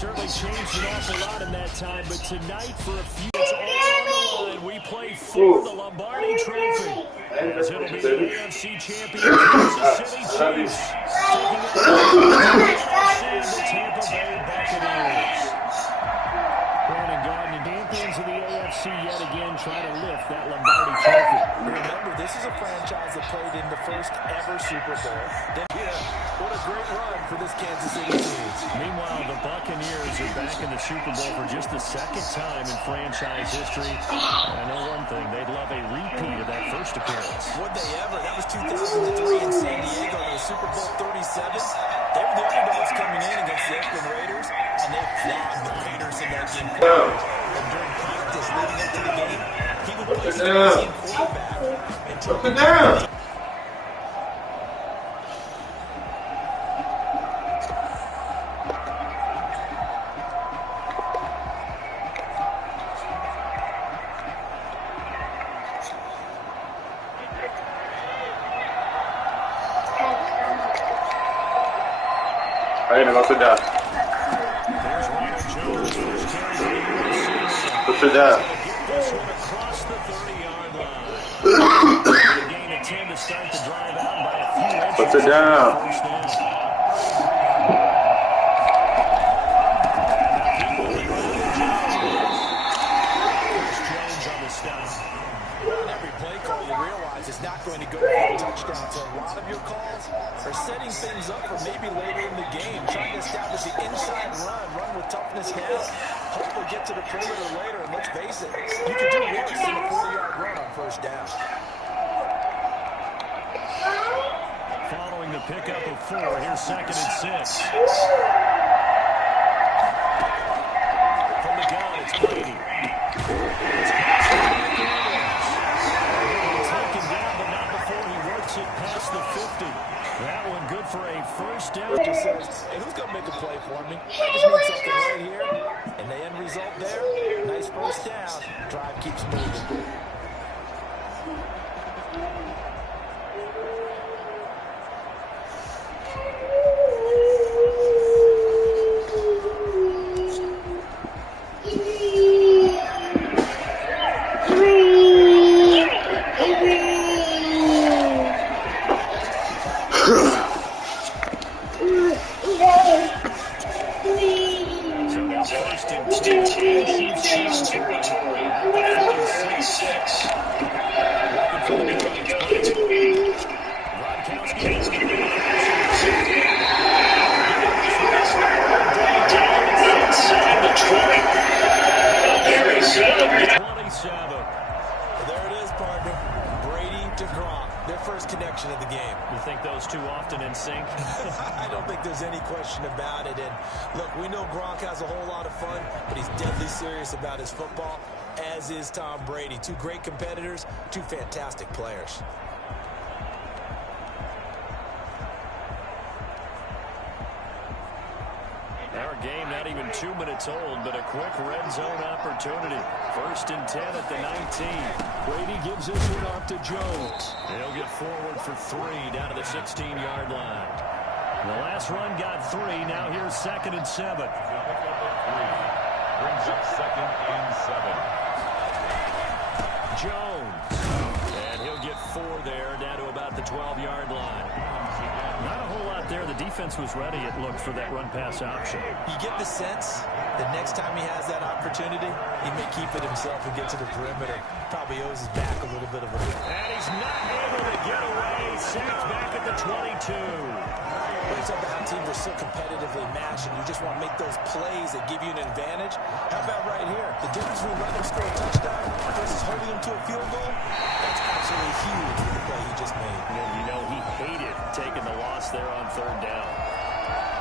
certainly changed an awful lot in that time, but tonight for a few, it's all on the line. We play for the Lombardi Trophy, as it'll be the AFC champion Kansas City Chiefs taking on the Tampa Bay Buccaneers. Brandon Gardner, champions of the AFC yet again, try to lift that Lombardi Trophy. Remember, this is a franchise that played in the first ever Super Bowl. What a great run for this Kansas City team. Meanwhile, the Buccaneers are back in the Super Bowl for just the second time in franchise history. I know one thing, they'd love a repeat of that first appearance. Would they ever? That was 2003 in San Diego, the Super Bowl 37. They were the underdogs coming in against the Oakland Raiders, and they flogged the Raiders in that game. And during practice leading up to the game, he would play the quarterback and drop it down. Ahí me va a soltar. Soltar. Sit down. Every play call, you realize it's not going to go for a touchdown. So a lot of your calls are setting things up for maybe later in the game, trying to establish the inside run with toughness now. Hopefully get to the perimeter later, and let's face it, you can do worse than a 40-yard run on first down. Following the pickup of 4, here's 2nd and 6. From the gun, it's Brady. Taken down, but not before he works it past the 50. That one good for a first down. It just says, hey, who's going to make a play for me? I just need something right here. And the end result there, nice first down. Drive keeps moving. Connection of the game. You think those two often in sync? I don't think there's any question about it. And look, we know Gronk has a whole lot of fun, but he's deadly serious about his football, as is Tom Brady. Two great competitors, two fantastic players. Our game not even 2 minutes old, but a quick red zone opportunity. 1st and 10 at the 19. Brady gives this one off to Jones. He'll get forward for 3 down to the 16-yard line. The last run got 3. Now here's 2nd and 7. Brings up 2nd and 7. Jones. And he'll get 4 there down to about the 12-yard line. Not a whole lot there. The defense was ready, it looked, for that run-pass option. You get the sense that next time he has that opportunity, he may keep it himself and get to the perimeter. Probably owes his back a little bit of a lift. And he's not able to get away. Sacked back at the 22. When it's about teams are so competitively matched and you just want to make those plays that give you an advantage, how about right here? The difference between letting them score a touchdown versus holding them to a field goal, that's absolutely huge with the play he just made. You know, he hated taking the loss there on 3rd down.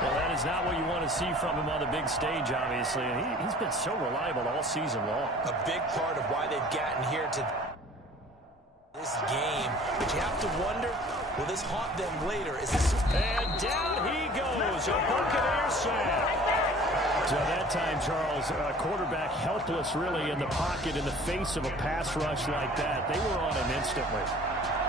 Well, that is not what you want to see from him on the big stage, obviously. And he's been so reliable all season long. A big part of why they've gotten here to this game. But you have to wonder, will this haunt them later? And down he goes. A Buccaneer sack. So that time, Charles, quarterback helpless really in the pocket in the face of a pass rush like that. They were on him instantly.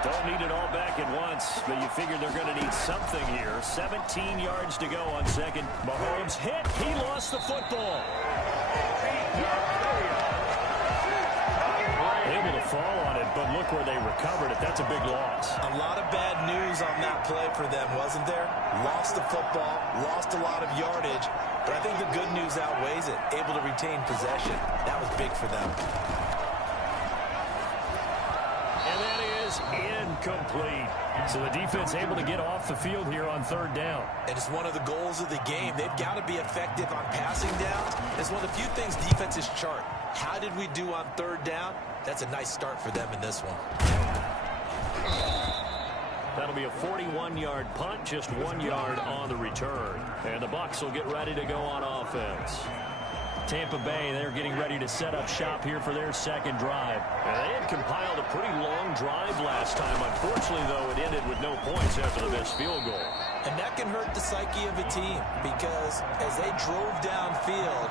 Don't need it all back at once, but you figure they're going to need something here. 17 yards to go on second. Mahomes hit. He lost the football. Able to fall on it, but look where they recovered it. That's a big loss. A lot of bad news on that play for them, wasn't there? Lost the football, lost a lot of yardage, but I think the good news outweighs it. Able to retain possession. That was big for them. And that is incomplete. So the defense able to get off the field here on third down. And it's one of the goals of the game. They've got to be effective on passing downs. It's one of the few things defenses chart. How did we do on third down? That's a nice start for them in this one. That'll be a 41-yard punt, just 1 yard on the return. And the Bucs will get ready to go on offense. Tampa Bay, they're getting ready to set up shop here for their second drive. And they had compiled a pretty long drive last time. Unfortunately, though, it ended with no points after the missed field goal. And that can hurt the psyche of a team because as they drove downfield,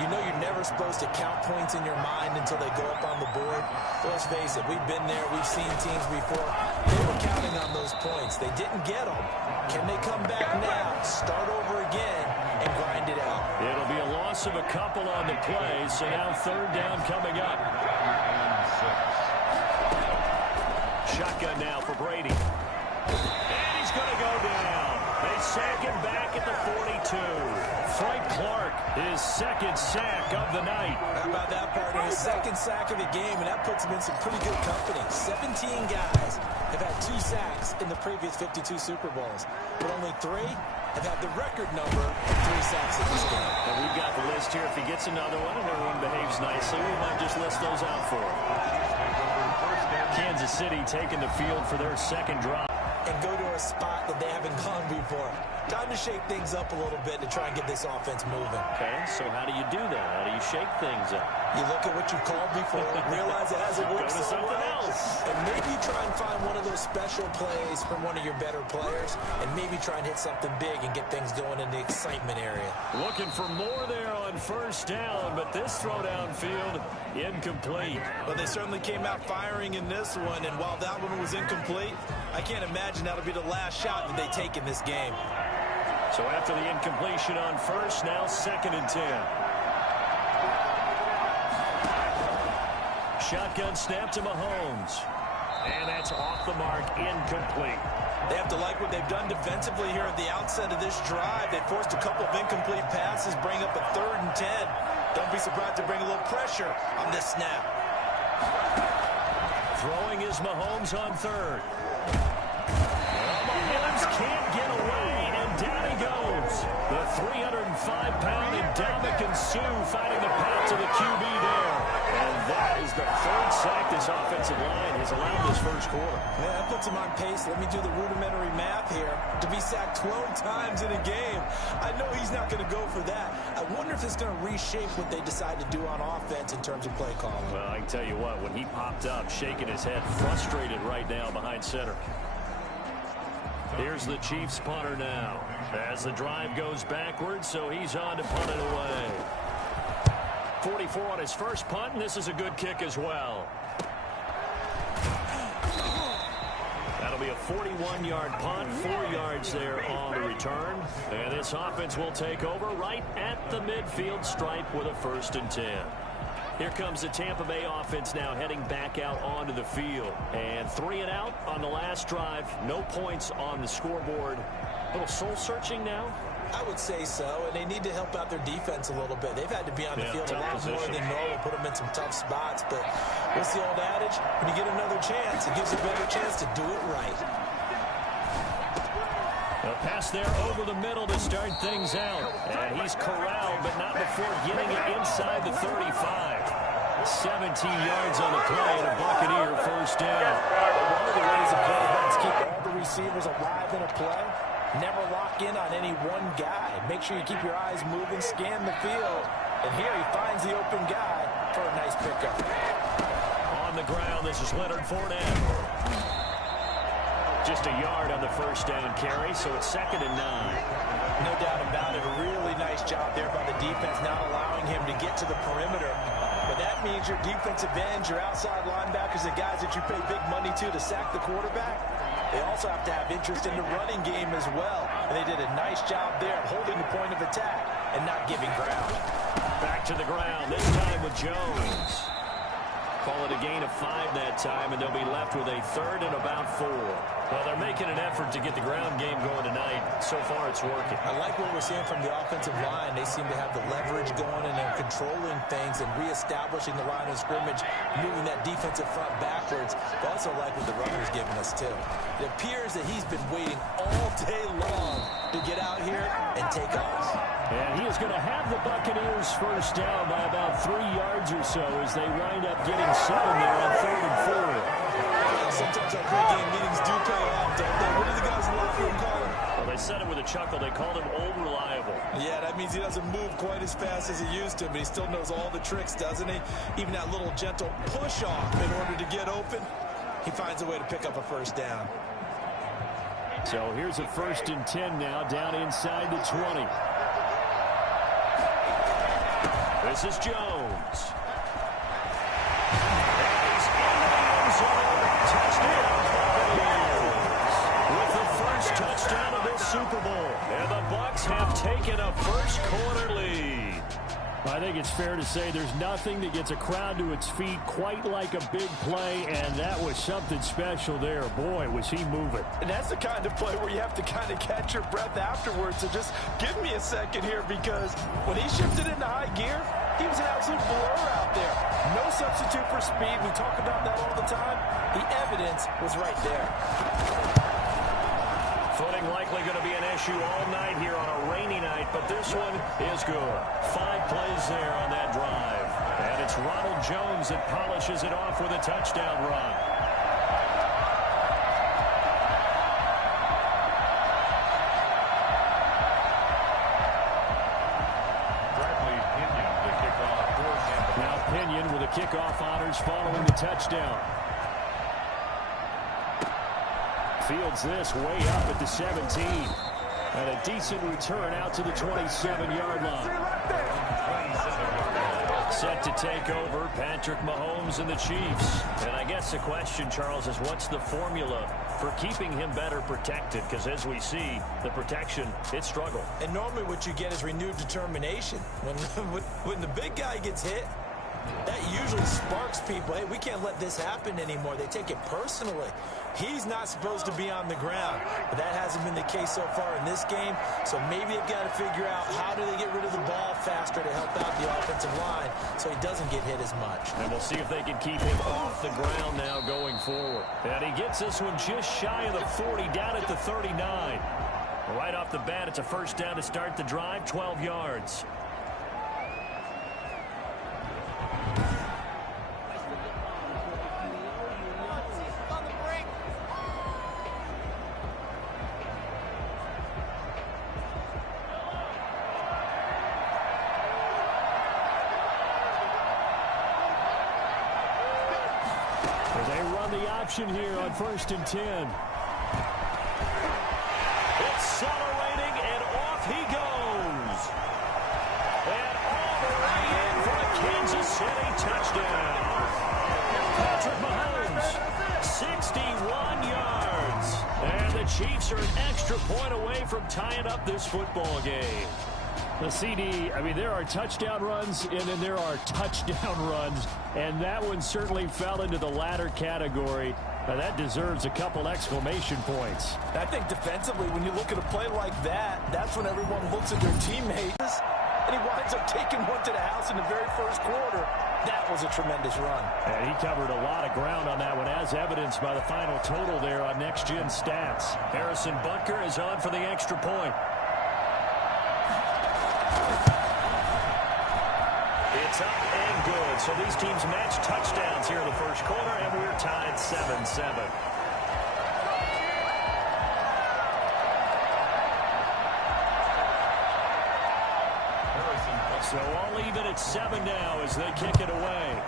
you know you're never supposed to count points in your mind until they go up on the board. But let's face it, we've been there. We've seen teams before. They were counting on those points. They didn't get them. Can they come back now, start over again, and grind it out? It'll be a loss of a couple on the play, so now third down coming up. Shotgun now for Brady. And he's going to go down. They sack him back at the 42. Frank Clark, his second sack of the night. How about that, partner? His second sack of the game, and that puts him in some pretty good company. 17 guys have had 2 sacks in the previous 52 Super Bowls, but only 3 have had the record number of 3 sacks in this game. And we've got the list here. If he gets another one and everyone behaves nicely, we might just list those out for him. Kansas City taking the field for their second drive. And go to a spot that they haven't gone before. Time to shake things up a little bit to try and get this offense moving. Okay, so how do you do that? How do you shake things up? You look at what you called before, realize it hasn't worked Go to something else. and maybe you try and find one of those special plays from one of your better players, and maybe try and hit something big and get things going in the excitement area. Looking for more there on first down, but this throw downfield, incomplete. But they certainly came out firing in this one, and while that one was incomplete, I can't imagine that'll be the last shot that they take in this game. So after the incompletion on first, now 2nd and 10. Shotgun snap to Mahomes. And that's off the mark, incomplete. They have to like what they've done defensively here at the outset of this drive. They forced a couple of incomplete passes, bring up a 3rd and 10. Don't be surprised to bring a little pressure on this snap. Throwing is Mahomes on 3rd. Mahomes can't get away, and down he goes. The 305-pound Ndamukong Suh fighting the path to the QB there. And that is the 3rd sack this offensive line has allowed this first quarter. Yeah, that puts him on pace. Let me do the rudimentary math here. To be sacked 12 times in a game, I know he's not going to go for that. I wonder if it's going to reshape what they decide to do on offense in terms of play calling. Well, I can tell you what, when he popped up, shaking his head, frustrated right now behind center. Here's the Chiefs punter now as the drive goes backwards, so he's on to punt it away. 44 on his first punt, and this is a good kick as well. That'll be a 41-yard punt, 4 yards there on the return. And this offense will take over right at the midfield stripe with a 1st and 10. Here comes the Tampa Bay offense now heading back out onto the field. And 3 and out on the last drive. No points on the scoreboard. A little soul-searching now? I would say so, and they need to help out their defense a little bit. They've had to be on the field a lot more than normal, put them in some tough spots. But what's the old adage? When you get another chance, it gives you a better chance to do it right. A pass there over the middle to start things out. And he's corralled, but not before getting it inside the 35. 17 yards on the play and a Buccaneer 1st down. One of the ways to play that is keep all the receivers alive in a play. Never lock in on any one guy. Make sure you keep your eyes moving, scan the field. And here he finds the open guy for a nice pickup. On the ground, this is Leonard Fournette. Just a yard on the 1st down carry, so it's 2nd and 9. No doubt about it. A really nice job there by the defense, not allowing him to get to the perimeter. But that means your defensive ends, your outside linebackers, the guys that you pay big money to sack the quarterback, they also have to have interest in the running game as well. And they did a nice job there of holding the point of attack and not giving ground. Back to the ground, this time with Jones. Call it a gain of 5 that time, and they'll be left with a 3rd and about 4. Well, they're making an effort to get the ground game going tonight. So far, it's working. I like what we're seeing from the offensive line. They seem to have the leverage going, and they're controlling things and reestablishing the line of scrimmage, moving that defensive front backwards. I also like what the runner's giving us, too. It appears that he's been waiting all day long to get out here and take off. And he is going to have the Buccaneers first down by about 3 yards or so as they wind up getting 7 there on 3rd and 4. Well, sometimes our pregame meetings do pay off, don't they? What do the guys in the locker room call him? Well, they said it with a chuckle. They called him old reliable. Yeah, that means he doesn't move quite as fast as he used to, but he still knows all the tricks, doesn't he? Even that little gentle push-off in order to get open, he finds a way to pick up a first down. So here's a 1st and 10 now, down inside the 20. This is Jones. And he's in the end zone. Touchdown, Buccaneers. With the first touchdown of this Super Bowl. And the Bucs have taken a first-quarter lead. I think it's fair to say there's nothing that gets a crowd to its feet quite like a big play, and that was something special there. Boy, was he moving. And that's the kind of play where you have to kind of catch your breath afterwards. So just give me a second here, because when he shifted into high gear, he was an absolute blur out there. No substitute for speed. We talk about that all the time. The evidence was right there. Footing likely going to be an issue all night here on a rainy night, but this one is good. 5 plays there on that drive. And it's Ronald Jones that polishes it off with a touchdown run. Now Pinion with the kickoff honors following the touchdown. Fields this way up at the 17. And a decent return out to the 27-yard line. Set to take over, Patrick Mchomes and the Chiefs. And I guess the question, Charles, is what's the formula for keeping him better protected? Because as we see, the protection, it struggled. And normally what you get is renewed determination. When the big guy gets hit, that usually sparks people. Hey, we can't let this happen anymore. They take it personally. He's not supposed to be on the ground, but that hasn't been the case so far in this game. So maybe they've got to figure out how do they get rid of the ball faster to help out the offensive line so he doesn't get hit as much. And we'll see if they can keep him off the ground now going forward. And he gets this one just shy of the 40, down at the 39. Right off the bat, it's a first down to start the drive, 12 yards. Here on 1st and 10. Accelerating, and off he goes. And all the way in for a Kansas City touchdown. Patrick Mchomes, 61 yards. And the Chiefs are an extra point away from tying up this football game. The CD, I mean, there are touchdown runs, and then there are touchdown runs, and that one certainly fell into the latter category. Now, that deserves a couple exclamation points. I think defensively, when you look at a play like that, that's when everyone looks at their teammates, and he winds up taking one to the house in the very first quarter. That was a tremendous run. And he covered a lot of ground on that one, as evidenced by the final total there on Next Gen Stats. Harrison Butker is on for the extra point. It's up and good. So these teams match touchdowns here in the first quarter, and we're tied 7-7. So all even at 7 now as they kick it away.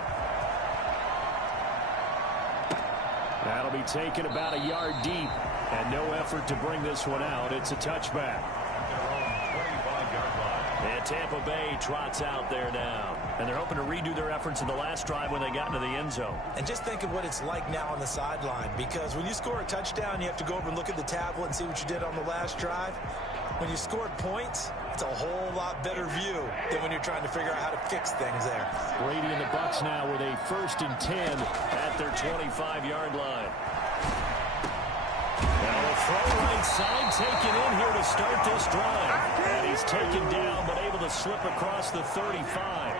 That'll be taken about a yard deep, and no effort to bring this one out. It's a touchback. And Tampa Bay trots out there now. And they're hoping to redo their efforts in the last drive when they got into the end zone. And just think of what it's like now on the sideline, because when you score a touchdown, you have to go over and look at the tablet and see what you did on the last drive. When you scored points, it's a whole lot better view than when you're trying to figure out how to fix things there. Brady and the Bucs now with a 1st and 10 at their 25-yard line. Now a throw right side taken in here to start this drive. And he's taken down but able to slip across the 35.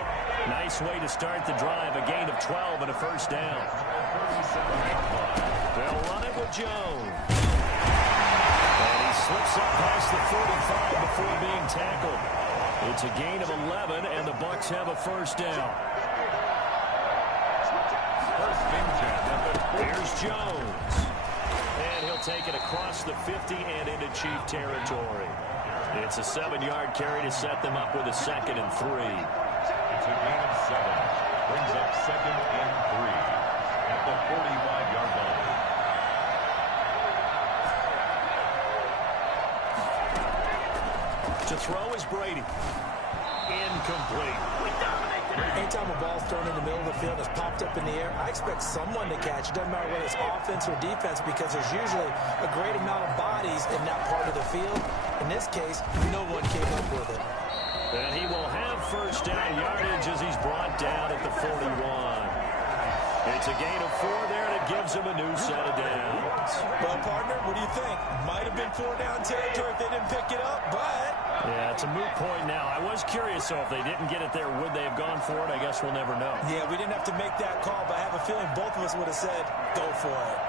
Nice way to start the drive. A gain of 12 and a 1st down. They'll run it with Jones. And he slips up past the 45 before being tackled. It's a gain of 11 and the Bucs have a 1st down. Here's Jones. And he'll take it across the 50 and into Chief territory. It's a 7-yard carry to set them up with a 2nd and 3. It's a gain of 7. Brings up 2nd and 3 at the 45-yard line. To throw is Brady. Incomplete. Anytime a ball's thrown in the middle of the field and is popped up in the air, I expect someone to catch. It doesn't matter whether it's offense or defense, because there's usually a great amount of bodies in that part of the field. In this case, no one came up with it. And he will have 1st down yardage as he's brought down at the 41. It's a gain of 4 there, and it gives him a new set of downs. Well, partner, what do you think? Might have been 4-down territory if they didn't pick it up, but... Yeah, it's a moot point now. I was curious, so if they didn't get it there, would they have gone for it? I guess we'll never know. Yeah, we didn't have to make that call, but I have a feeling both of us would have said, go for it.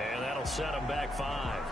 And that'll set them back 5.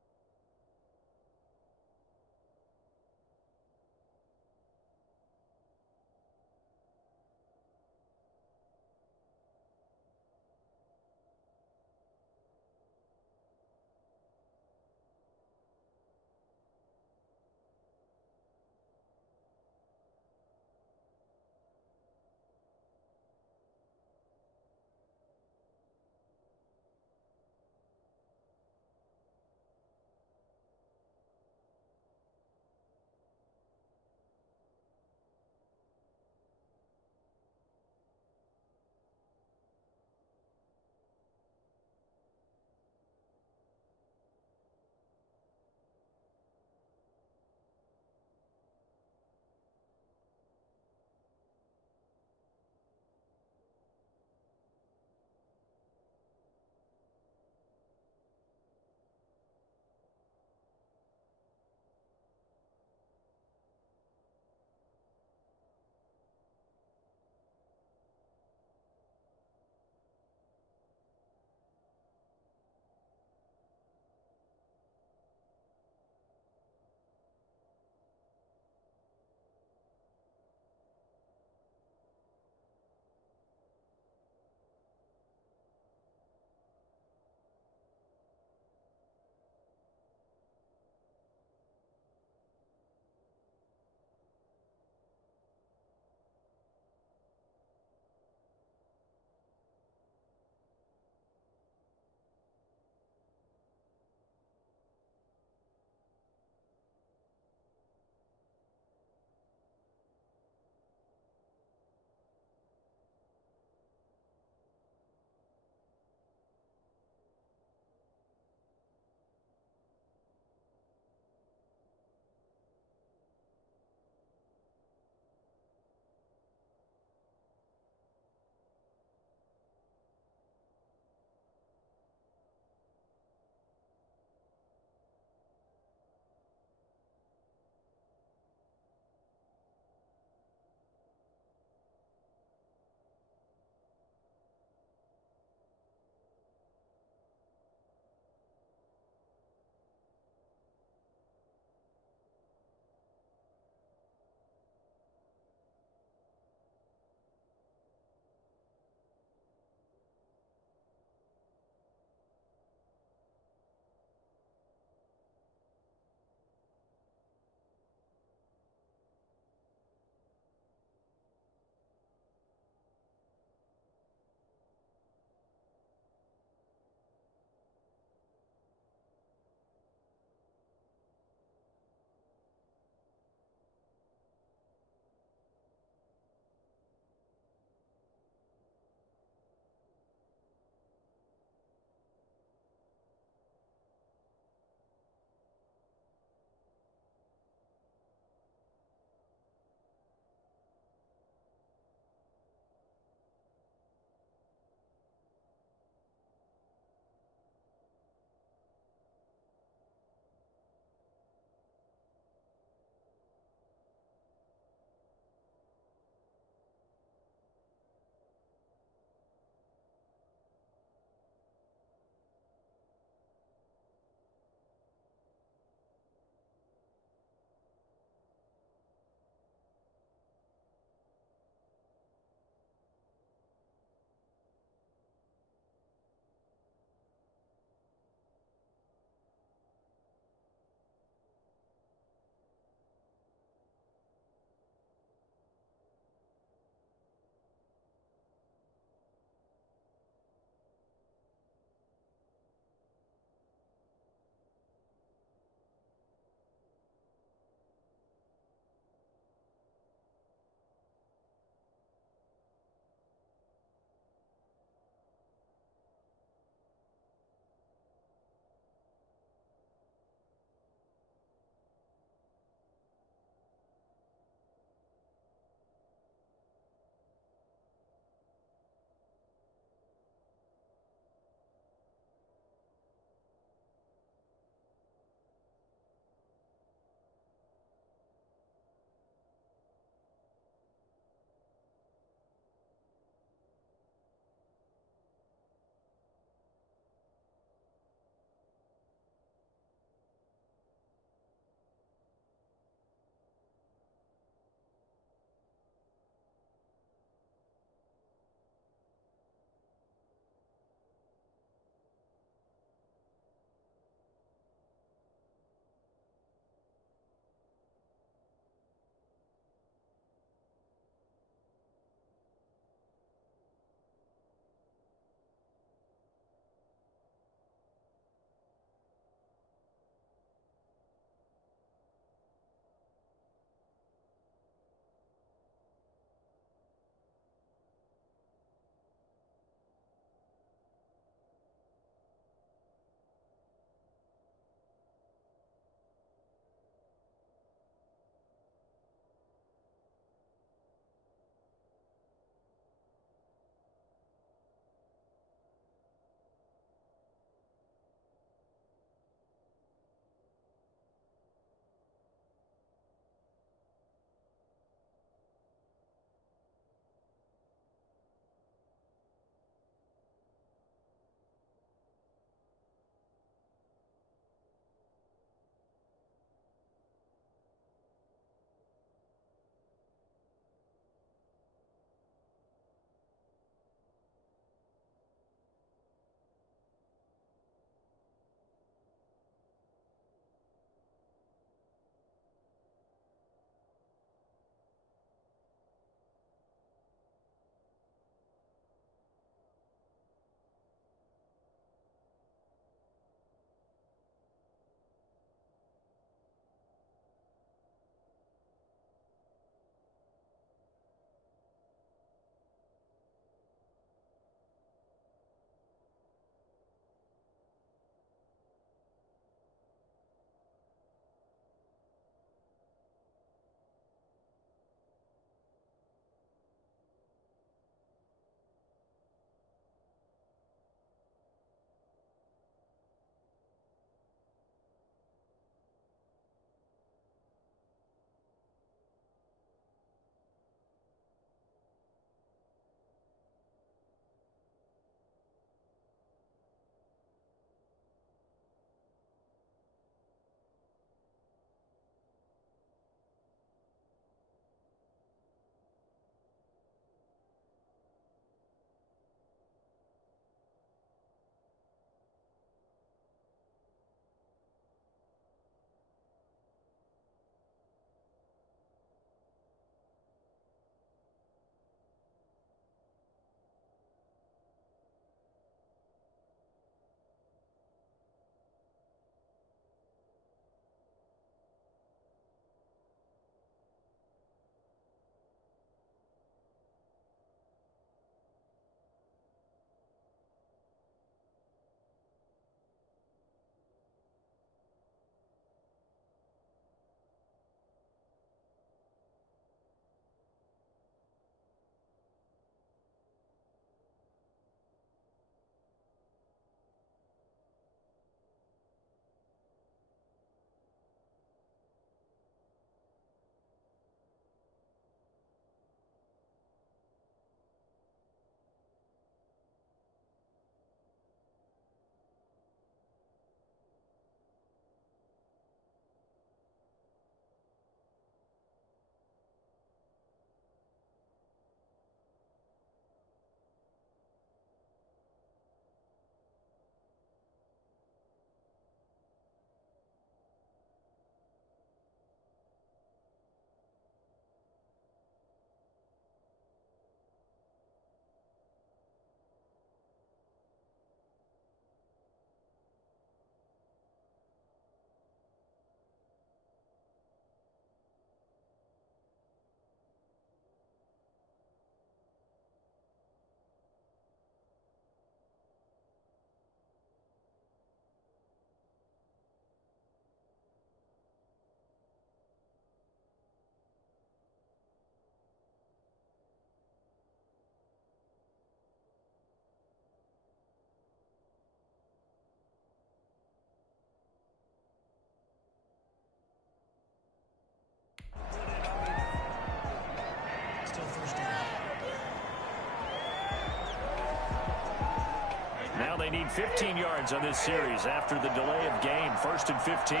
they need 15 yards on this series after the delay of game. 1st and 15.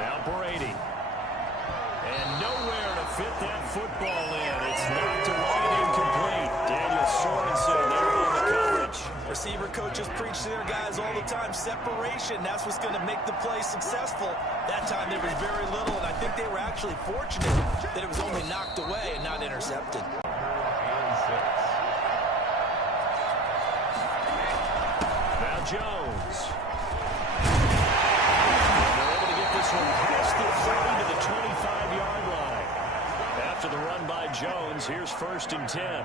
Now Brady. And nowhere to fit that football in. It's knocked away and incomplete. Daniel Sorensen there on the coverage. Receiver coaches preach to their guys all the time. Separation, that's what's going to make the play successful. That time there was very little, and I think they were actually fortunate that it was only knocked away and not intercepted. Now Jones. And they're able to get this one past the 30 to the 25-yard line. After the run by Jones, here's 1st and 10.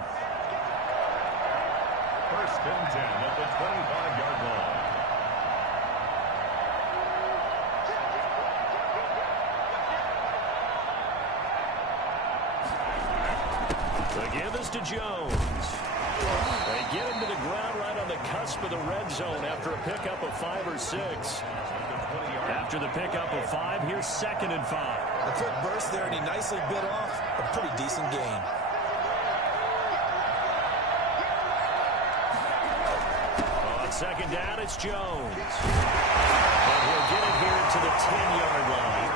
1st and 10 at the 25-yard line. The give is to Jones. They get him to the ground right on the cusp of the red zone after a pickup of 5 or 6. After the pickup of 5, here's 2nd and 5. A quick burst there, and he nicely bit off a pretty decent gain. On 2nd down, it's Jones. And he'll get it here to the 10-yard line.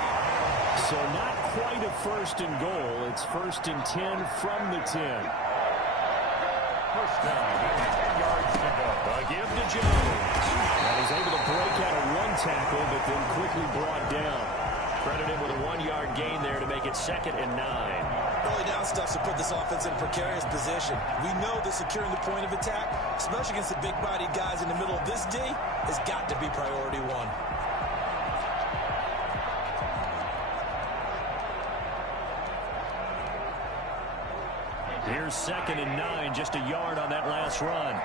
So not quite a 1st and goal. It's 1st and 10 from the 10. 1st down, 10 yards to go. A give to Jones. And he's able to break out a run tackle, but then quickly brought down. Credit him with a 1-yard gain there to make it 2nd and 9. Early down stuff to put this offense in a precarious position. We know that securing the point of attack, especially against the big-bodied guys in the middle of this D, has got to be priority 1. Here's 2nd and 9, just a yard on that last run.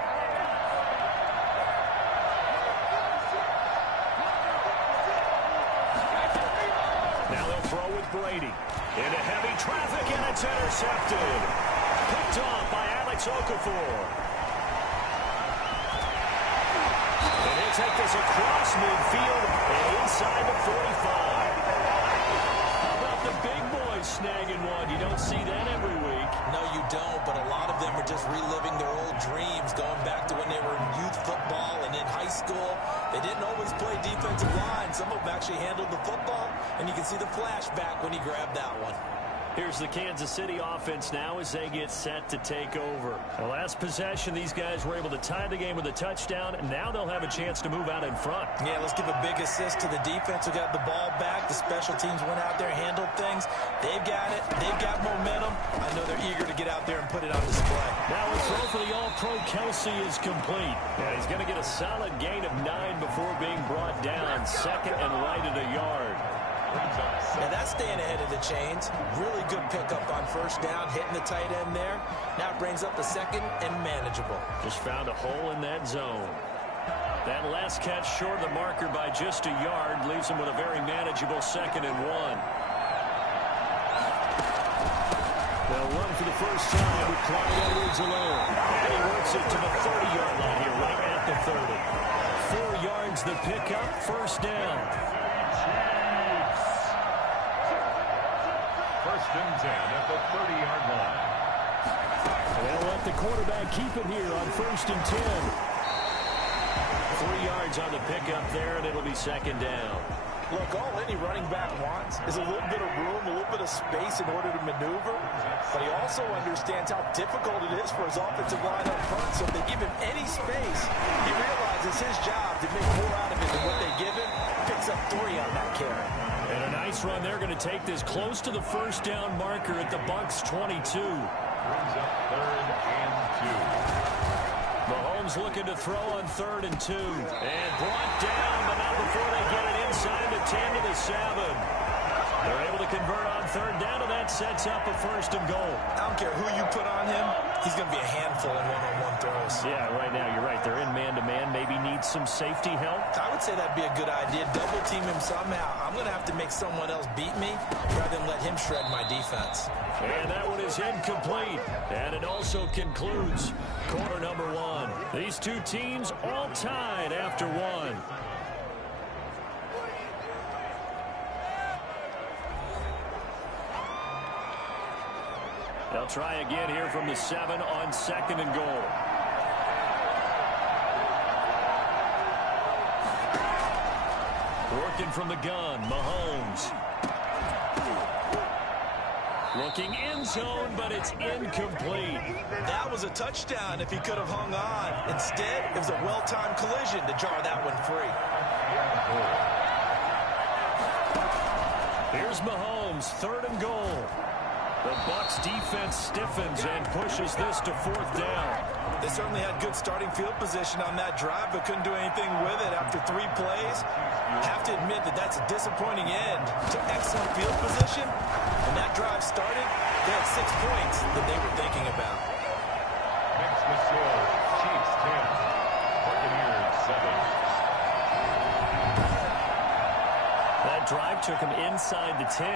Now they'll throw with Brady. Into heavy traffic, and it's intercepted. Picked off by Alex Okafor. And he'll take this across midfield and inside the 45. How about the big boys snagging one? You don't see that every week. No, you don't, but a lot of them are just reliving their old dreams, going back to when they were in youth football and in high school. They didn't always play defensive line. Some of them actually handled the football, and you can see the flashback when he grabbed that one. Here's the Kansas City offense now as they get set to take over. The last possession, these guys were able to tie the game with a touchdown, and now they'll have a chance to move out in front. Yeah, let's give a big assist to the defense who got the ball back. The special teams went out there, handled things. They've got it. They've got momentum. I know they're eager to get out there and put it on display. Now a throw for the All-Pro Kelsey is complete. Yeah, he's going to get a solid gain of 9 before being brought down. 2nd and right at a yard. Now that's staying ahead of the chains. Really good pickup on 1st down, hitting the tight end there. Now it brings up the 2nd and manageable. Just found a hole in that zone. That last catch short of the marker by just a yard leaves him with a very manageable 2nd and 1. They'll run for the first time with Clyde Edwards alone. And he works it to the 30-yard line here, right at the 30. 4 yards the pickup, 1st down. 1st and 10 at the 30-yard line. They'll let the quarterback keep it here on 1st and 10. 3 yards on the pickup there, and it'll be 2nd down. Look, all any running back wants is a little bit of room, a little bit of space in order to maneuver. But he also understands how difficult it is for his offensive line up front. So if they give him any space, he realizes his job to make more out of it than what they give him. Picks up 3 on that carry. And a nice run. They're going to take this close to the 1st down marker at the Bucs 22. Brings up 3rd and 2. Mahomes looking to throw on 3rd and 2. And brought down, but not before they get it inside the 10 to the 7. They're able to convert on 3rd down, and that sets up a 1st and goal. I don't care who you put on him. He's going to be a handful in one-on-one throws. Yeah, right now, you're right. They're in man-to-man. Maybe needs some safety help. I would say that'd be a good idea. Double team him somehow. I'm going to have to make someone else beat me rather than let him shred my defense. And that one is incomplete. And it also concludes quarter number 1. These two teams all tied after 1. They'll try again here from the 7 on 2nd and goal. Working from the gun, Mahomes. Looking end zone, but it's incomplete. That was a touchdown if he could have hung on. Instead, it was a well-timed collision to jar that one free. Here's Mahomes, 3rd and goal. The Bucs defense stiffens and pushes this to 4th down. They certainly had good starting field position on that drive, but couldn't do anything with it after 3 plays. Have to admit that that's a disappointing end to excellent field position. When that drive started, they had 6 points that they were thinking about. Next the score, Chiefs 10, Buccaneers 7. That drive took him inside the 10.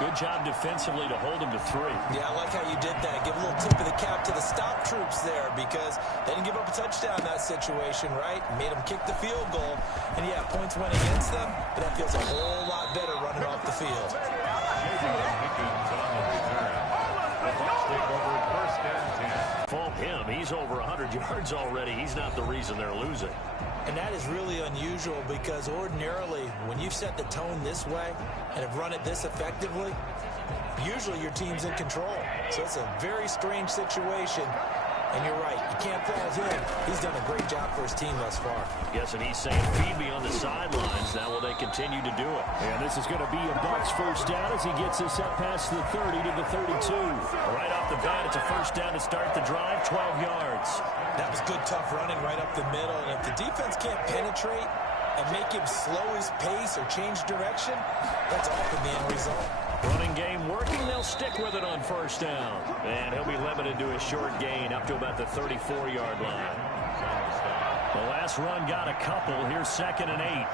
Good job defensively to hold him to 3. Yeah, I like how you did that. Give a little tip of the cap to the stop troops there because they didn't give up a touchdown in that situation, right? Made them kick the field goal. And, yeah, points went against them, but that feels a whole lot better running off the field. Fault him. He's over 100 yards already. He's not the reason they're losing. And that is really unusual because ordinarily when you set the tone this way and have run it this effectively, usually your team's in control. So it's a very strange situation. And you're right, you can't fault him. He's done a great job for his team thus far. Yes, and he's saying, feed me on the sidelines. Now will they continue to do it? And this is going to be a Bucs 1st down as he gets this up past the 30 to the 32. Right off the bat, it's a 1st down to start the drive, 12 yards. That was good, tough running right up the middle. And if the defense can't penetrate and make him slow his pace or change direction, that's often the end result. Running game working. They'll stick with it on 1st down. And he'll be limited to a short gain up to about the 34-yard line. The last run got a couple. Here's 2nd and 8.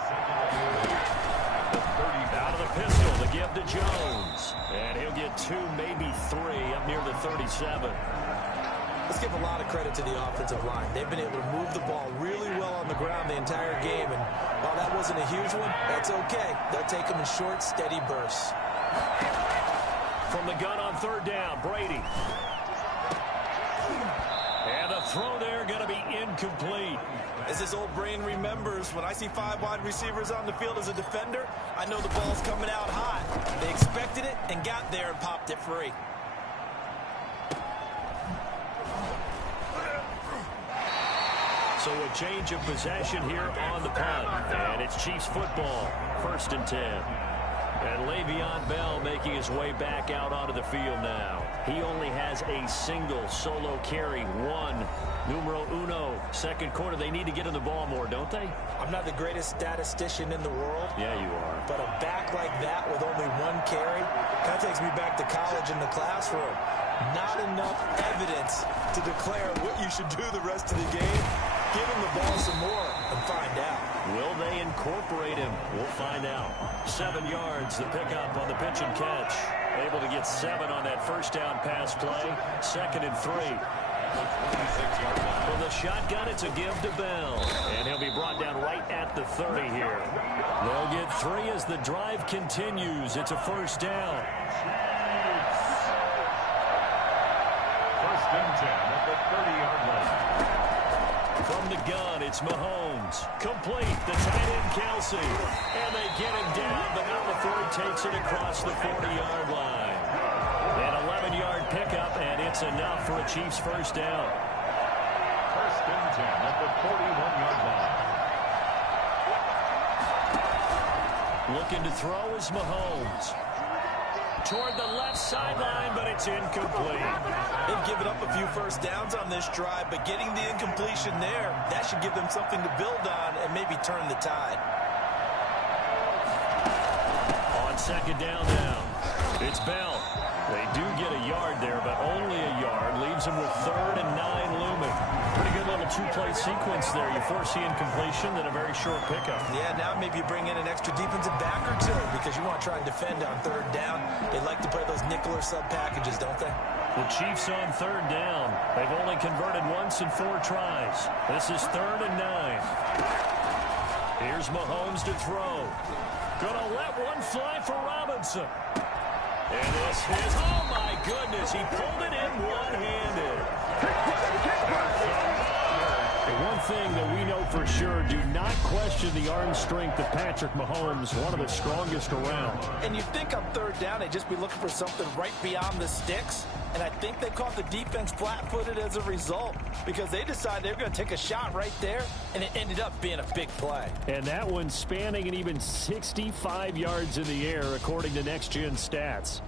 The 30 out of the pistol to give to Jones. And he'll get 2, maybe 3 up near the 37. Let's give a lot of credit to the offensive line. They've been able to move the ball really well on the ground the entire game. And while that wasn't a huge one, that's okay. They'll take them in short, steady bursts. From the gun on 3rd down, Brady. And a throw there going to be incomplete. As his old brain remembers, when I see 5 wide receivers on the field as a defender, I know the ball's coming out hot. They expected it and got there and popped it free. So a change of possession here on the punt. And it's Chiefs football, 1st and 10. And Le'Veon Bell making his way back out onto the field now. He only has a single solo carry, 1. Numero uno. 2nd quarter, they need to get him the ball more, don't they? I'm not the greatest statistician in the world. Yeah, you are. But a back like that with only 1 carry kind of takes me back to college in the classroom. Not enough evidence to declare what you should do the rest of the game. Give him the ball some more and find out. Will they incorporate him? We'll find out. 7 yards, the pickup on the pitch and catch. Able to get 7 on that 1st down pass play. 2nd and 3. From the shotgun, it's a give to Bell. And he'll be brought down right at the 30 here. They'll get 3 as the drive continues. It's a 1st down. 1st and 10 at the 30-yard line. From the gun, it's Mahomes. Complete, the tight end, Kelsey. And they get him down, but not before he takes it across the 40-yard line. An 11-yard pickup, and it's enough for a Chiefs 1st down. 1st and 10 at the 41-yard line. Looking to throw is Mahomes. Toward the left sideline, but it's incomplete. They've given up a few 1st downs on this drive, but getting the incompletion there, that should give them something to build on and maybe turn the tide. On 2nd down now, it's Bell. They do get a yard there, but only a yard. Leaves them with 3rd and 9 looming. Pretty good little 2-play sequence there. You force the incompletion, then a very short pickup. Yeah, now maybe you bring in an extra defensive back or 2 because you want to try and defend on 3rd down. They like to play those nickel or sub packages, don't they? The Chiefs on 3rd down. They've only converted once in 4 tries. This is 3rd and 9. Here's Mahomes to throw. Gonna let one fly for Robinson. And this is, oh my goodness, he pulled it in one-handed. The one thing thing that we know for sure. Do not question the arm strength of Patrick Mchomes, one of the strongest around. And you think on third down, they'd just be looking for something right beyond the sticks. And I think they caught the defense flat-footed as a result because they decided they were going to take a shot right there, and it ended up being a big play. And that one spanning an even 65 yards in the air, according to Next Gen Stats.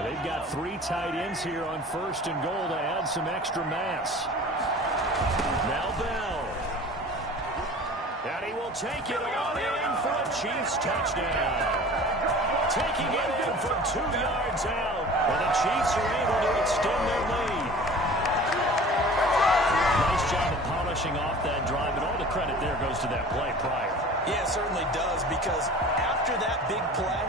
They've got 3 tight ends here on 1st and goal to add some extra mass. Now Bell. And he will take it on in for a Chiefs touchdown. Taking it in from 2 yards out. And the Chiefs are able to extend their lead. Nice job of polishing off that drive, and all the credit there goes to that play prior. Yeah, it certainly does, because after that big play,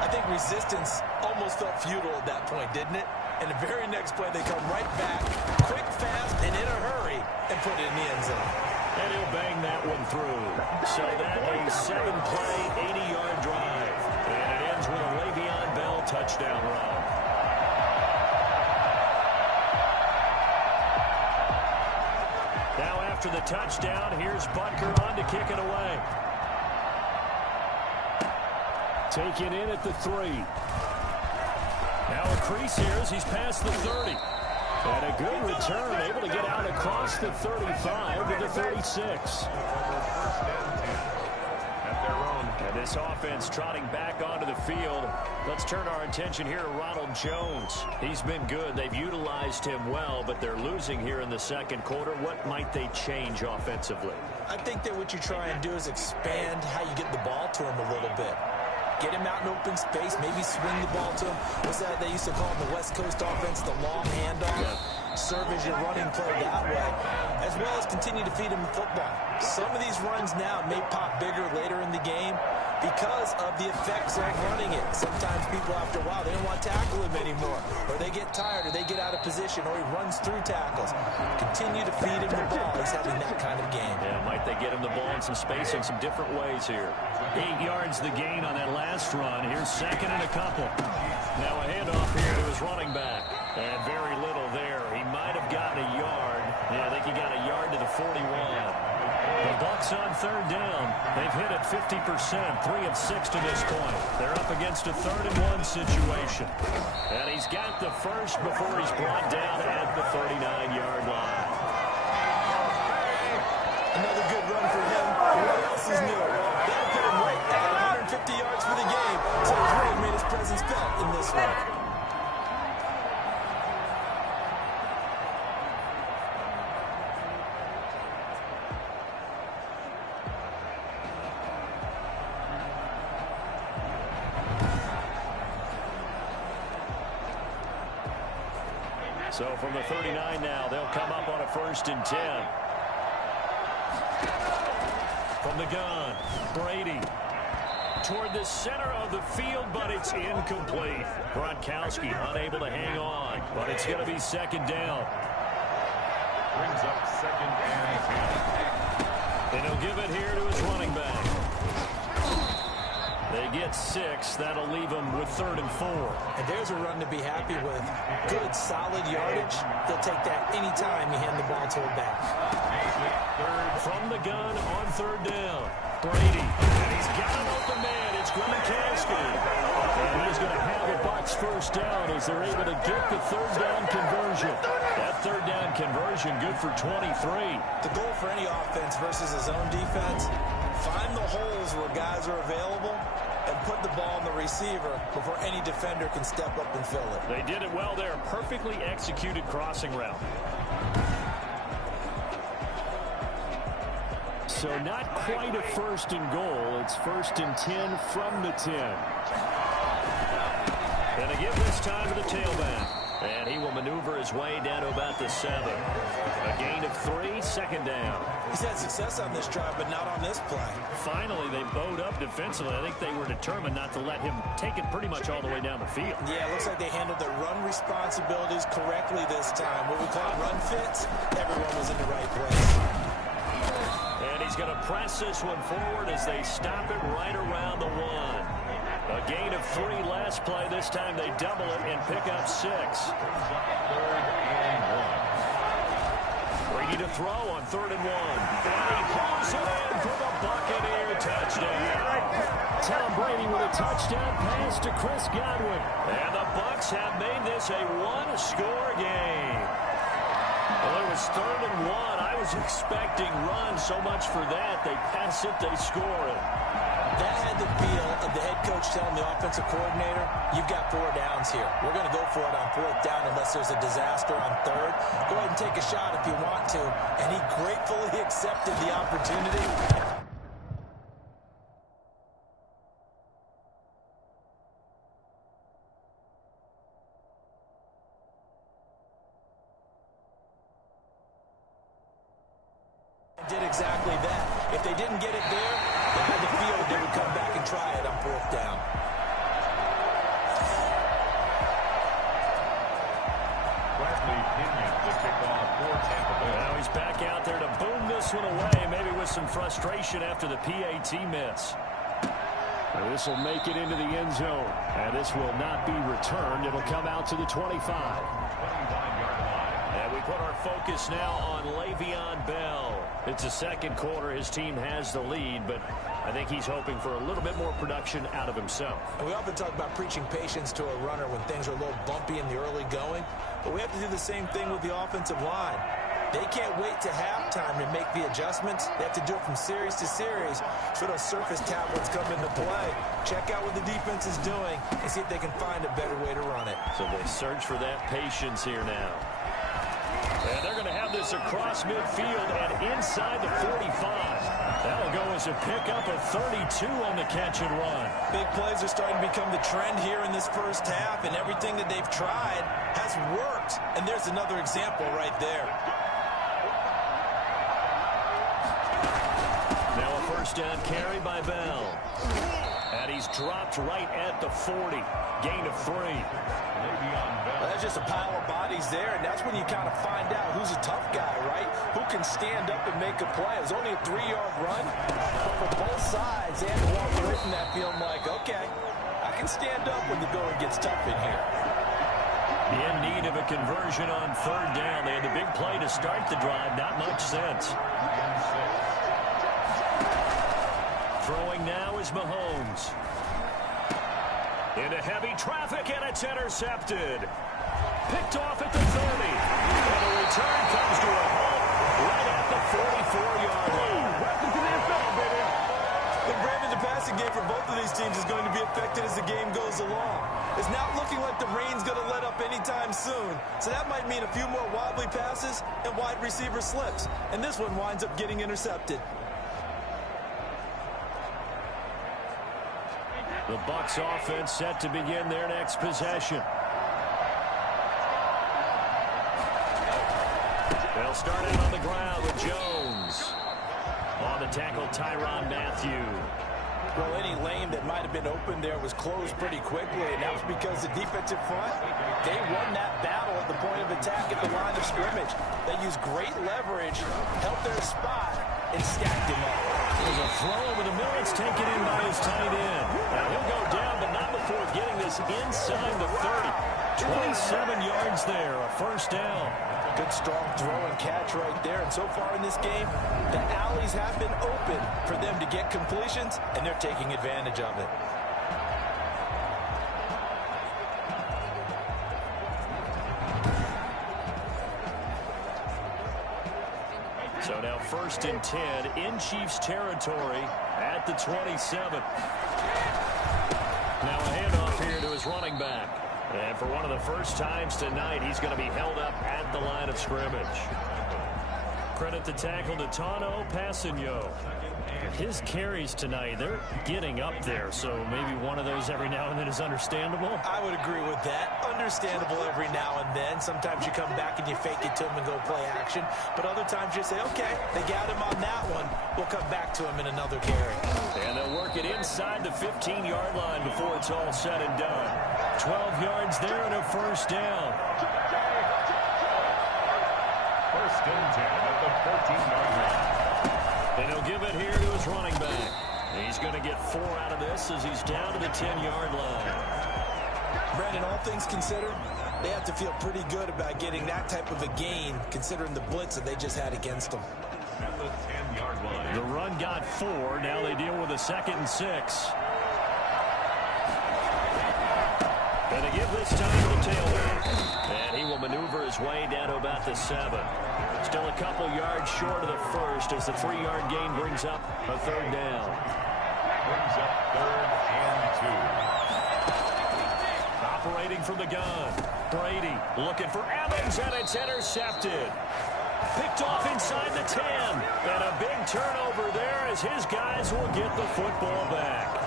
I think resistance almost felt futile at that point, didn't it? And the very next play, they come right back, quick, fast, and in a hurry, and put it in the end zone. And he'll bang that one through. So that a 7-play, 80-yard drive. And it ends with a Le'Veon Bell touchdown run. Now after the touchdown, here's Butker on to kick it away. Taken in at the 3. Now a crease here as he's past the 30. And a good return, able to get out across the 35 to the 36. And this offense trotting back onto the field. Let's turn our attention here to Ronald Jones. He's been good. They've utilized him well, but they're losing here in the second quarter. What might they change offensively? I think that what you try and do is expand how you get the ball to him a little bit. Get him out in open space, maybe swing the ball to him. What's that they used to call in the West Coast offense, the long handoff? Yeah. Serve as your running play that way, as well as continue to feed him the football. Some of these runs now may pop bigger later in the game because of the effects of running it. Sometimes people, after a while, they don't want to tackle him anymore, or they get tired, or they get out of position, or he runs through tackles. Continue to feed him the ball. He's having that kind of game. Yeah, might they get him the ball in some space in some different ways here. 8 yards the gain on that last run. Here's second and a couple. Now a handoff here to his running back. And very little there. He might have gotten a yard. Yeah, I think he got a yard to the 41. The Bucs on third down. They've hit it 50%, 3 of 6 to this point. They're up against a 3rd-and-1 situation. And he's got the first before he's brought down at the 39-yard line. Another good run for him. What else is new? That'll put him right at 150 yards for the game. So he's really made his presence felt in this one. So from the 39 now, they'll come up on a 1st and 10. From the gun, Brady. Toward the center of the field, but it's incomplete. Gronkowski unable to hang on, but it's going to be 2nd down. Brings up 2nd and 10. And he'll give it here to his running back. They get 6. That'll leave them with 3rd and 4. And there's a run to be happy with. Good, solid yardage. They'll take that any time you hand the ball to a back. From the gun on 3rd down. Brady. And he's got an open man. It's Gronkowski. And he's going to have a Bucs 1st down as they're able to get the 3rd down conversion. That 3rd down conversion good for 23. The goal for any offense versus his own defense, find the holes where guys are available and put the ball in the receiver before any defender can step up and fill it. They did it well there. Perfectly executed crossing route. So not quite a 1st and goal. It's 1st and 10 from the 10. And they give this time to the tailback. And he will maneuver his way down to about the 7. A gain of 3, 2nd down. He's had success on this drive, but not on this play. Finally, they bowed up defensively. I think they were determined not to let him take it pretty much all the way down the field. Yeah, it looks like they handled their run responsibilities correctly this time. What we call run fits, everyone was in the right place. And he's going to press this one forward as they stop it right around the 1. A gain of 3 last play. This time they double it and pick up 6. Third and 1. Brady to throw on 3rd and 1. And he pulls it in for the Buccaneer touchdown. Tom Brady with a touchdown pass to Chris Godwin. And the Bucs have made this a 1-score game. Well, it was 3rd and 1. I was expecting run, so much for that. They pass it, they score it. That had the feel of the head coach telling the offensive coordinator, you've got 4 downs here. We're going to go for it on 4th down unless there's a disaster on 3rd. Go ahead and take a shot if you want to. And he gratefully accepted the opportunity. Did exactly that. If they didn't get it there, they had the feel they would come back and try it on 4th down. Bradley Pinion to kick off for Tampa Bay. Now he's back out there to boom this one away, maybe with some frustration after the PAT miss. This will make it into the end zone, and this will not be returned. It'll come out to the 25. 25-yard line. And we put our focus now on Le'Veon Bell. It's the second quarter. His team has the lead, but I think he's hoping for a little bit more production out of himself. And we often talk about preaching patience to a runner when things are a little bumpy in the early going, but we have to do the same thing with the offensive line. They can't wait to halftime to make the adjustments. They have to do it from series to series so those surface tablets come into play. Check out what the defense is doing and see if they can find a better way to run it. So they search for that patience here now. And they're going to have this across midfield and inside the 45. That'll go as a pickup of 32 on the catch and run. Big plays are starting to become the trend here in this first half, and everything that they've tried has worked. And there's another example right there. Now a first down carry by Bell. And he's dropped right at the 40. Gain of 3. Well, that's just a pile of bodies there, and that's when you kind of find out who's a tough guy, right? Who can stand up and make a play. It was only a 3-yard run, but for both sides, they had to walk away from that feeling like, okay, I can stand up when the going gets tough in here. In need of a conversion on 3rd down. They had the big play to start the drive. Not much sense. Throwing now is Mahomes. Into heavy traffic, and it's intercepted. Picked off at the 30. And the return comes to a halt right at the 44-yard line. And Brandon, the passing game for both of these teams is going to be affected as the game goes along. It's not looking like the rain's going to let up anytime soon. So that might mean a few more wobbly passes and wide receiver slips. And this one winds up getting intercepted. The Bucs offense set to begin their next possession. They'll start it on the ground with Jones. On the tackle, Tyrann Mathieu. Well, any lane that might have been open there was closed pretty quickly, and that was because the defensive front, they won that battle at the point of attack at the line of scrimmage. They used great leverage, held their spot, and stacked him up. There's a throw over the middle. It's taken in by his tight end. Now he'll go down, but not before getting this inside the 30. 27 yards there, a first down. Good strong throw and catch right there. And so far in this game, the alleys have been open for them to get completions, and they're taking advantage of it. So now 1st and 10 in Chiefs territory at the 27. Now a handoff here to his running back. And for one of the first times tonight, he's going to be held up at the line of scrimmage. Credit the tackle to Tano Passigno. His carries tonight, they're getting up there, so maybe one of those every now and then is understandable. I would agree with that. Understandable every now and then. Sometimes you come back and you fake it to him and go play action. But other times you say, okay, they got him on that one. We'll come back to him in another carry. And they'll work it inside the 15-yard line before it's all said and done. 12 yards there and a first down. First and 10 at the 14-yard line. And he'll give it here to his running back. He's going to get 4 out of this as he's down to the 10-yard line. Brandon, all things considered, they have to feel pretty good about getting that type of a gain, considering the blitz that they just had against them. At the 10-yard line. The run got 4. Now they deal with a 2nd and 6. And they give this time to the tailback. And he will maneuver his way down to about the 7. Still a couple yards short of the first as the 3-yard gain brings up a 3rd down. Brings up 3rd and 2. Operating from the gun. Brady looking for Evans, and it's intercepted. Picked off inside the 10. And a big turnover there as his guys will get the football back.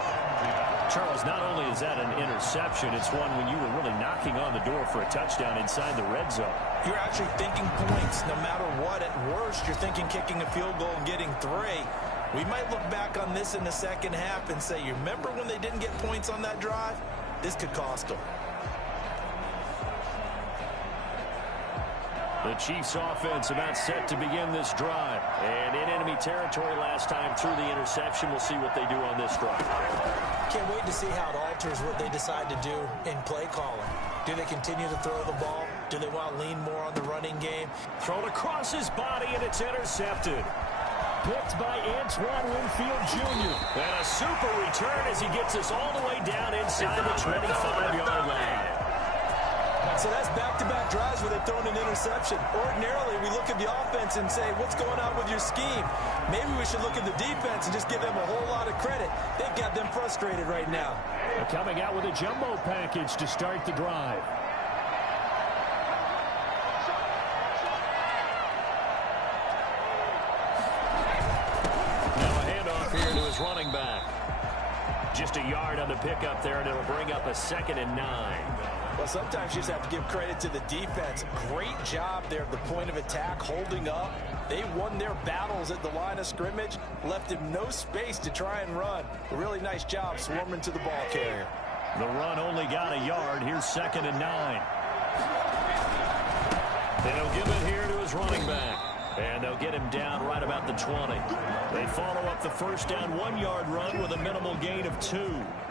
Charles, not only is that an interception, it's one when you were really knocking on the door for a touchdown inside the red zone. You're actually thinking points no matter what. At worst, you're thinking kicking a field goal and getting 3. We might look back on this in the second half and say, you remember when they didn't get points on that drive? This could cost them. The Chiefs offense about set to begin this drive. And in enemy territory last time through the interception. We'll see what they do on this drive. Can't wait to see how it alters what they decide to do in play calling. Do they continue to throw the ball? Do they want to lean more on the running game? Thrown across his body, and it's intercepted. Picked by Antoine Winfield Jr. And a super return as he gets us all the way down inside the 25-yard line. So that's back-to-back drives where they've thrown an interception. Ordinarily, we look at the offense and say, what's going on with your scheme? Maybe we should look at the defense and just give them a whole lot of credit. They've got them frustrated right now. They're coming out with a jumbo package to start the drive. Now a handoff here to his running back. Just a yard on the pickup there, and it'll bring up a 2nd and 9. Well, sometimes you just have to give credit to the defense. Great job there at the point of attack, holding up. They won their battles at the line of scrimmage, left him no space to try and run. A really nice job swarming to the ball carrier. The run only got a yard. Here's 2nd and 9. And he'll give it here to his running back. And they'll get him down right about the 20. They follow up the first down 1-yard run with a minimal gain of 2.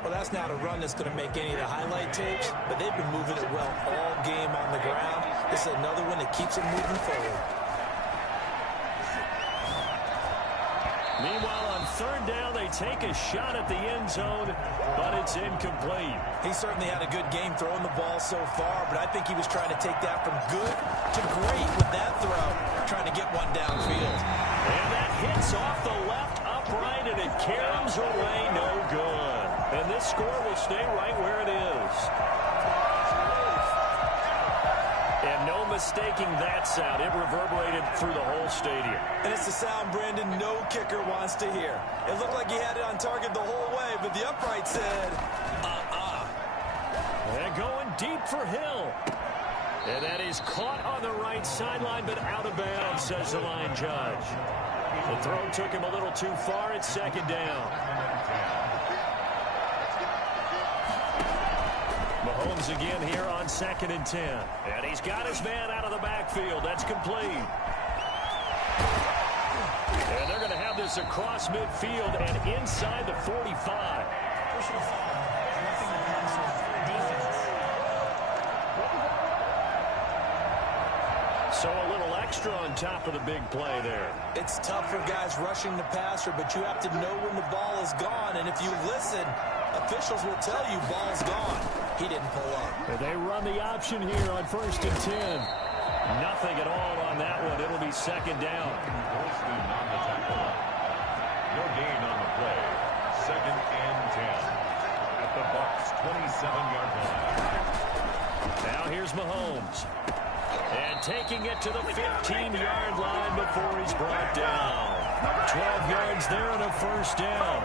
Well, that's not a run that's going to make any of the highlight tapes, but they've been moving it well all game on the ground. This is another one that keeps them moving forward. Meanwhile, on 3rd down, they take a shot at the end zone, but it's incomplete. He certainly had a good game throwing the ball so far, but I think he was trying to take that from good to great with that throw, trying to get one downfield. And that hits off the left upright, and it caroms away no good. And this score will stay right where it is. And no mistaking that sound. It reverberated through the whole stadium. And it's the sound, Brandon, no kicker wants to hear. It looked like he had it on target the whole way, but the upright said, And going deep for Hill. And that is caught on the right sideline, but out of bounds, says the line judge. The throw took him a little too far. It's 2nd down. Mahomes again here on 2nd and 10. And he's got his man out of the backfield. That's complete. And they're going to have this across midfield and inside the 45. So a little extra on top of the big play there. It's tough for guys rushing the passer, but you have to know when the ball is gone. And if you listen, officials will tell you ball's gone. He didn't pull up. And they run the option here on 1st and 10. Nothing at all on that one. It'll be 2nd down. No gain on the play. 2nd and 10. At the Bucs' 27-yard line. Now here's Mahomes. And taking it to the 15-yard line before he's brought down. 12 yards there and a 1st down.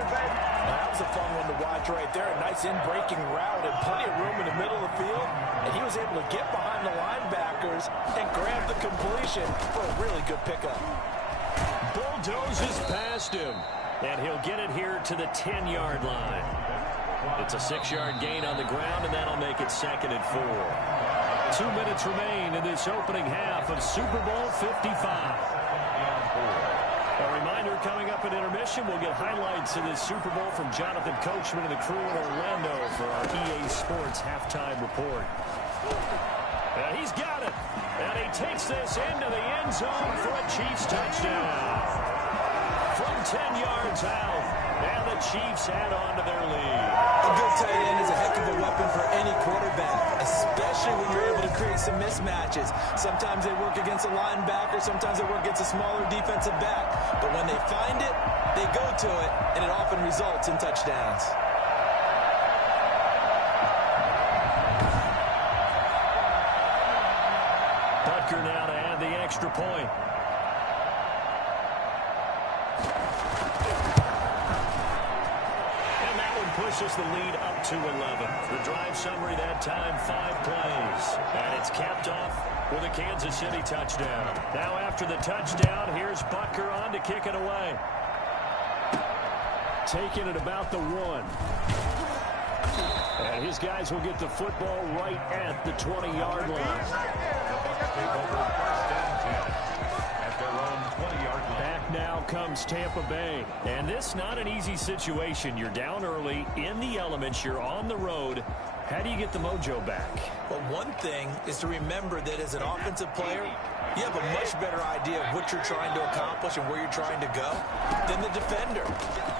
That was a fun one to watch right there. A nice in-breaking route and plenty of room in the middle of the field. And he was able to get behind the linebackers and grab the completion for a really good pickup. Bulldozes past him. And he'll get it here to the 10-yard line. It's a 6-yard gain on the ground, and that'll make it 2nd and 4. 2 minutes remain in this opening half of Super Bowl 55. A reminder Reminder, coming up at intermission, we'll get highlights of this Super Bowl from Jonathan Coachman and the crew in Orlando for our EA Sports halftime report. And he's got it. And he takes this into the end zone for a Chiefs touchdown. From 10 yards out, and the Chiefs add on to their lead. A good tight end is a heck of a weapon for any quarterback, especially when you're able to create some mismatches. Sometimes they work against a linebacker, sometimes they work against a smaller defensive back. But when they find it, they go to it, and it often results in touchdowns. Butker now to add the extra point. Pushes the lead up to 11. The drive summary that time, 5 plays. And it's capped off with a Kansas City touchdown. Now after the touchdown, here's Butker on to kick it away. Taking it about the 1. And his guys will get the football right at the 20-yard line. Back now comes Tampa Bay. And this not an easy situation. You're down early, in the elements, you're on the road. How do you get the mojo back? Well, one thing is to remember that as an offensive player, you have a much better idea of what you're trying to accomplish and where you're trying to go than the defender.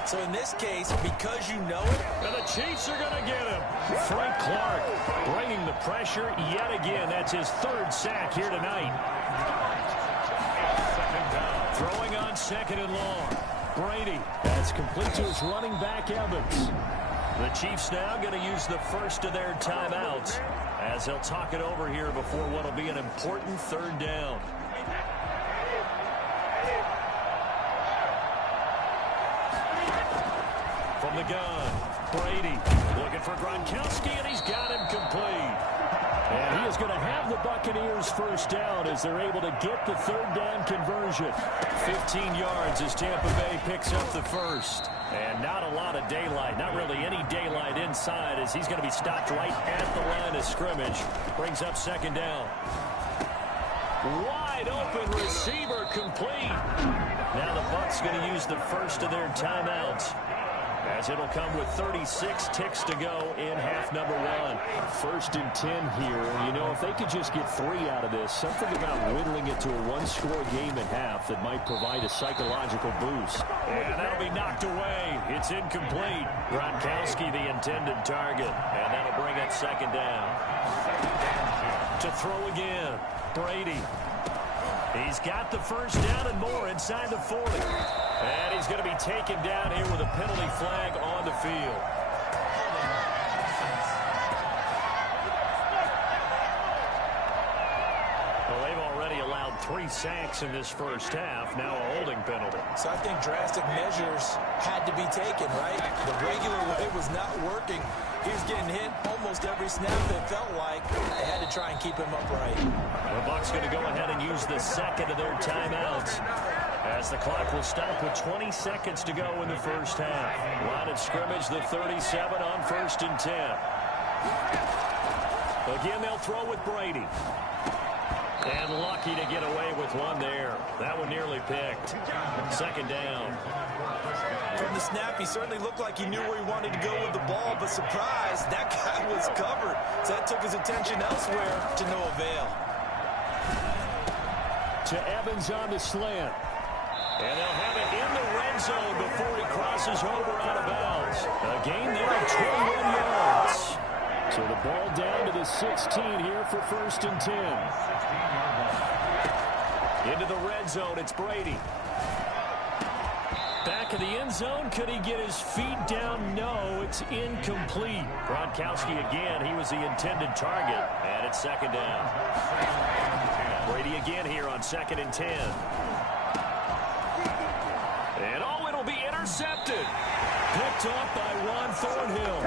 So in this case, because you know it. And the Chiefs are going to get him. Frank Clark bringing the pressure yet again. That's his 3rd sack here tonight. Throwing on 2nd and long. Brady. That's complete to his running back, Evans. The Chiefs now going to use the first of their timeouts as they'll talk it over here before what will be an important 3rd down. From the gun, Brady looking for Gronkowski, and he's got him complete. And he is going to have the Buccaneers first down as they're able to get the 3rd down conversion. 15 yards as Tampa Bay picks up the first. And not a lot of daylight, not really any daylight inside as he's going to be stopped right at the line of scrimmage. Brings up 2nd down. Wide open receiver complete. Now the Bucs going to use the first of their timeouts, as it'll come with 36 ticks to go in half number 1. 1st and 10 here. You know, if they could just get 3 out of this, something about whittling it to a 1-score game at half that might provide a psychological boost. And that'll be knocked away. It's incomplete. Gronkowski the intended target. And that'll bring up 2nd down. To throw again. Brady. He's got the first down and more inside the 40. And he's going to be taken down here with a penalty flag on the field. Well, they've already allowed 3 sacks in this first half. Now a holding penalty. So I think drastic measures had to be taken, right? The regular way was not working. He was getting hit almost every snap, it felt like. They had to try and keep him upright. The Bucs going to go ahead and use the 2nd of their timeouts, as the clock will stop with 20 seconds to go in the first half. Line of scrimmage, the 37 on 1st and 10. Again, they'll throw with Brady. And lucky to get away with one there. That one nearly picked. 2nd down. From the snap, he certainly looked like he knew where he wanted to go with the ball, but surprise, that guy was covered. So that took his attention elsewhere to no avail. To Evans on the slant. And they'll have it in the red zone before he crosses over out of bounds. A gain there of 21 yards. So the ball down to the 16 here for 1st and 10. Into the red zone, it's Brady. Back of the end zone, could he get his feet down? No, it's incomplete. Gronkowski again, he was the intended target. And it's 2nd down. Brady again here on 2nd and 10. And oh, it'll be intercepted. Picked off by Ron Thornhill.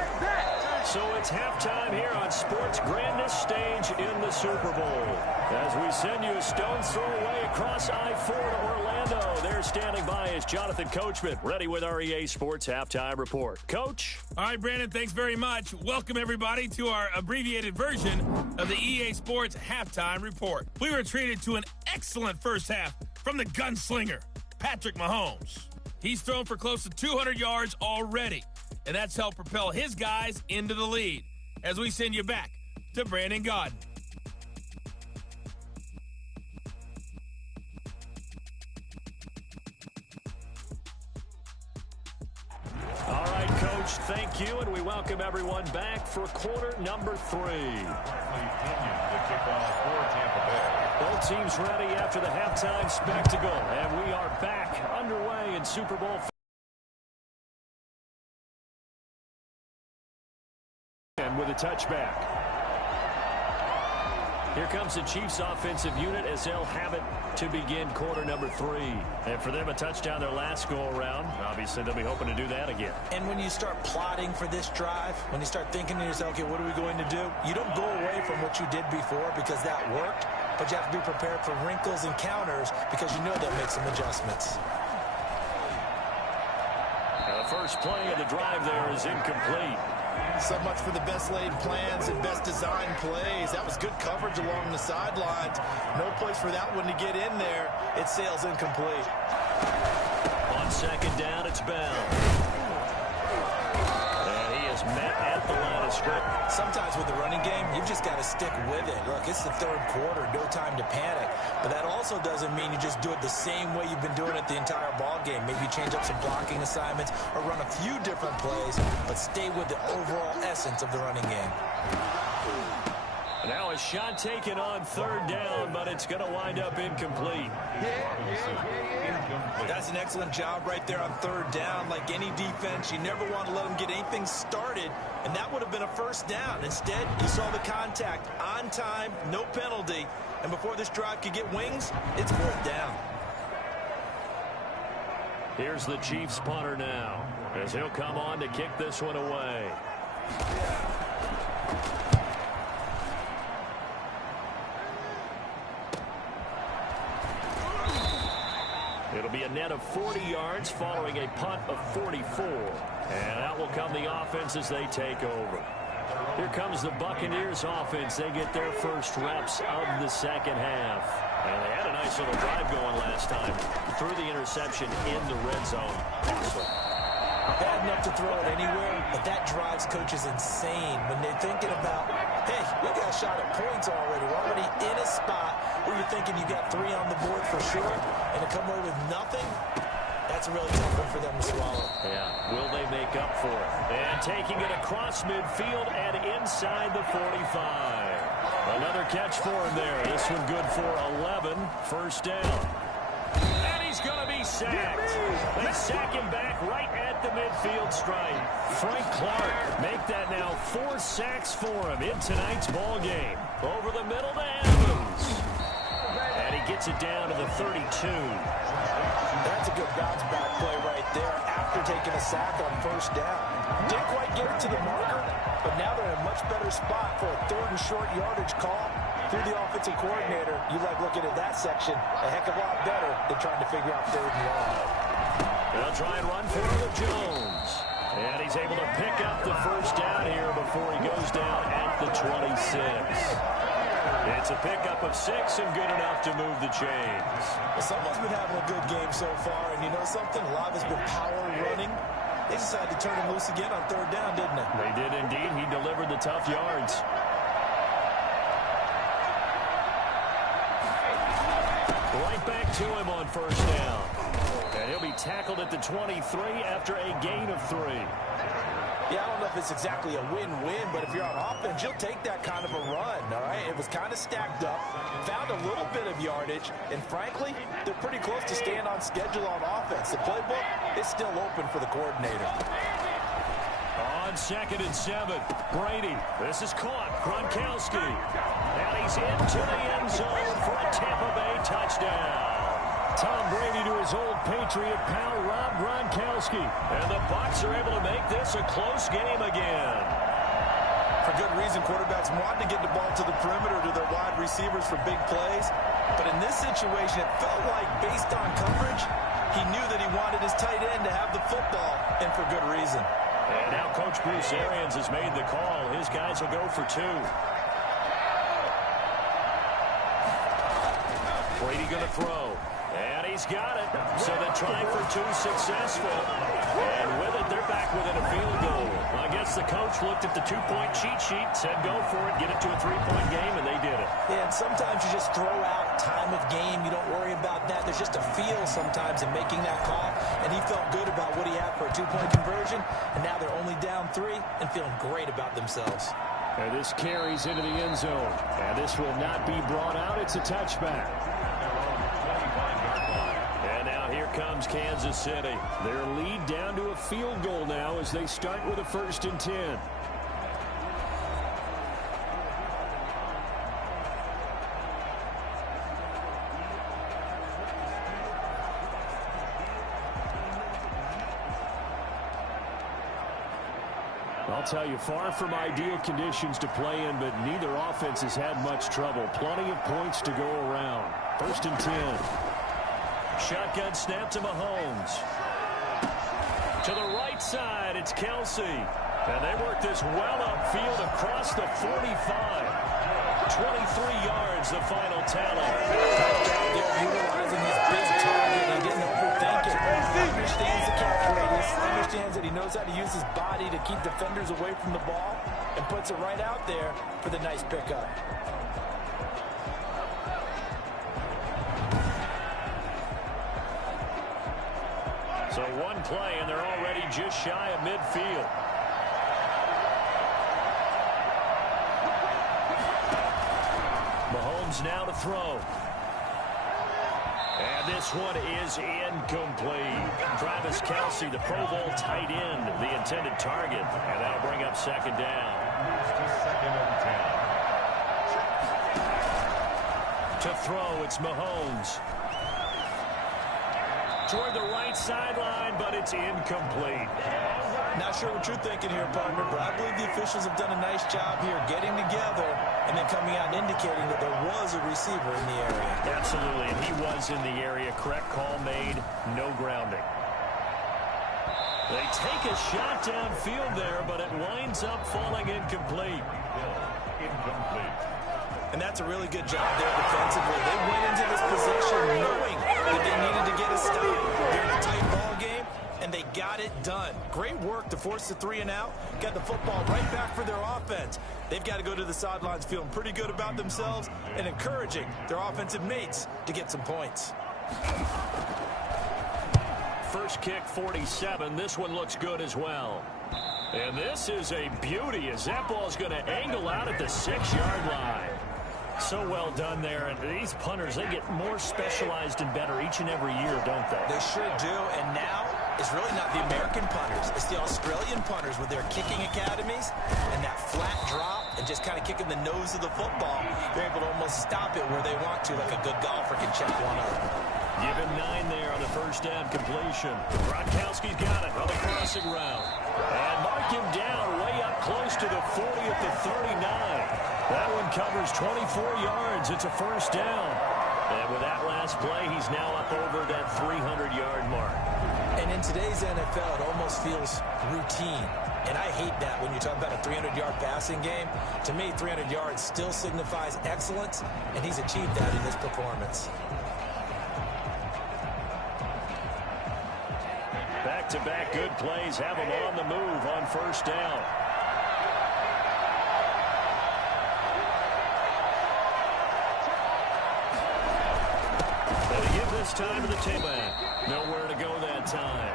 So it's halftime here on sports' grandest stage in the Super Bowl. As we send you a stone's throw away across I-4 to Orlando. There standing by is Jonathan Coachman, ready with our EA Sports Halftime Report. Coach? All right, Brandon, thanks very much. Welcome, everybody, to our abbreviated version of the EA Sports Halftime Report. We were treated to an excellent first half from the gunslinger. Patrick Mchomes. He's thrown for close to 200 yards already, and that's helped propel his guys into the lead. As we send you back to Brandon Gaudin. All right, Coach, thank you, and we welcome everyone back for quarter number 3. Both teams ready after the halftime spectacle, and we are back underway in Super Bowl 4. And with a touchback. Here comes the Chiefs offensive unit as they'll have it to begin quarter number 3. And for them, a touchdown their last go-around. Obviously, they'll be hoping to do that again. And when you start plotting for this drive, when you start thinking to yourself, okay, what are we going to do? You don't go away from what you did before because that worked, but you have to be prepared for wrinkles and counters because you know they'll make some adjustments. Now, the first play of the drive there is incomplete. So much for the best laid plans and best designed plays. That was good coverage along the sidelines. No place for that one to get in there. It sails incomplete. On second down, it's Bell. And he is met at the line of scrimmage. Sometimes with the running game, you've just got to stick with it. Look, it's the third quarter, no time to panic. But that also doesn't mean you just do it the same way you've been doing it the entire ball game. Maybe change up some blocking assignments or run a few different plays, but stay with the overall essence of the running game. Now a shot taken on third down, but it's going to wind up incomplete. That's an excellent job right there on third down. Like any defense, you never want to let them get anything started, and that would have been a first down. Instead, you saw the contact on time, no penalty, and before this drive could get wings, it's fourth down. Here's the Chiefs punter now, as he'll come on to kick this one away. It'll be a net of 40 yards following a punt of 44. And out will come the offense as they take over. Here comes the Buccaneers offense. They get their first reps of the second half. And they had a nice little drive going last time. Threw the interception in the red zone. Bad enough to throw it anywhere, but that drives coaches insane when they're thinking about, hey, we got a shot at points already. We're already in a spot where you're thinking you got 3 on the board for sure, and to come away with nothing, that's a really tough one for them to swallow. Yeah, will they make up for it? And taking it across midfield and inside the 45. Another catch for him there. This one good for 11. First down. And he's going to be sacked. They sack him back right at the midfield stripe. Frank Clark make that now 4 sacks for him in tonight's ball game. Over the middle to Evans. And he gets it down to the 32. That's a good bounce back play right there after taking a sack on first down. Didn't quite get it to the marker, but now they're in a much better spot for a third and short yardage call. Through the offensive coordinator, you like looking at that section a heck of a lot better than trying to figure out third and long. They'll try and run for it with Jones. And he's able to pick up the first down here before he goes down at the 26. It's a pickup of 6 and good enough to move the chains. Well, someone's been having a good game so far, and you know something? A lot has been power running. They decided to turn him loose again on third down, didn't they? They did indeed. He delivered the tough yards. Right back to him on first down. And he'll be tackled at the 23 after a gain of 3. Yeah, I don't know if it's exactly a win-win, but if you're on offense, you'll take that kind of a run, all right? It was kind of stacked up, found a little bit of yardage, and frankly, they're pretty close to staying on schedule on offense. The playbook is still open for the coordinator. On 2nd and 7, Brady. This is caught. Gronkowski. And he's into the end zone for a Tampa Bay touchdown. Tom Brady to his old Patriot pal, Rob Gronkowski. And the Bucs are able to make this a close game again. For good reason, quarterbacks want to get the ball to the perimeter to their wide receivers for big plays. But in this situation, it felt like based on coverage, he knew that he wanted his tight end to have the football, and for good reason. And now Coach Bruce Arians has made the call. His guys will go for 2. Brady going to throw. And he's got it. So they're trying for two successful. And with it, they're back within a field goal. I guess the coach looked at the two-point cheat sheet, said go for it, get it to a three-point game, and they did it. Yeah, and sometimes you just throw out time of game. You don't worry about that. There's just a feel sometimes in making that call. And he felt good about what he had for a two-point conversion. And now they're only down 3 and feeling great about themselves. And this carries into the end zone. And this will not be brought out. It's a touchback. And now here comes Kansas City. Their lead down to a field goal now as they start with a 1st and 10. I'll tell you, far from ideal conditions to play in, but neither offense has had much trouble. Plenty of points to go around. 1st and 10. Shotgun snap to Mahomes. To the right side, it's Kelsey. And they work this well upfield across the 45. 23 yards, the final tally. They're utilizing his big target. He didn't overthink it. He understands the catch radius. Understands that he knows how to use his body to keep defenders away from the ball and puts it right out there for the nice pickup. So one play, and they're already just shy of midfield. Mahomes now to throw. And this one is incomplete. Travis Kelsey, the Pro Bowl tight end, the intended target. And that'll bring up 2nd down. To throw, it's Mahomes. Toward the right sideline, but it's incomplete. Not sure what you're thinking here, partner, but I believe the officials have done a nice job here getting together and then coming out and indicating that there was a receiver in the area. Absolutely, and he was in the area. Correct call made, no grounding. They take a shot downfield there, but it winds up falling incomplete. Incomplete. And that's a really good job there defensively. They went into this possession knowing that they needed to get a stop. They're in a tight ball game, and they got it done. Great work to force the 3 and out. Got the football right back for their offense. They've got to go to the sidelines feeling pretty good about themselves and encouraging their offensive mates to get some points. First kick, 47. This one looks good as well. And this is a beauty as that ball's going to angle out at the 6-yard line. So well done there. And these punters, they get more specialized and better each and every year, don't they? They sure do. And now it's really not the American punters. It's the Australian punters with their kicking academies and that flat drop and just kind of kicking the nose of the football. They're able to almost stop it where they want to, like a good golfer can check one up. Given 9 there on the 1st down completion. Gronkowski's got it on the crossing route. And mark him down way up close to the 40 at the 39. That one covers 24 yards. It's a 1st down. And with that last play, he's now up over that 300-yard mark. And in today's NFL, it almost feels routine. And I hate that when you talk about a 300-yard passing game. To me, 300 yards still signifies excellence, and he's achieved that in his performance. Back-to-back good plays have him on the move on 1st down. They give this time to the tailback. Nowhere to go that time.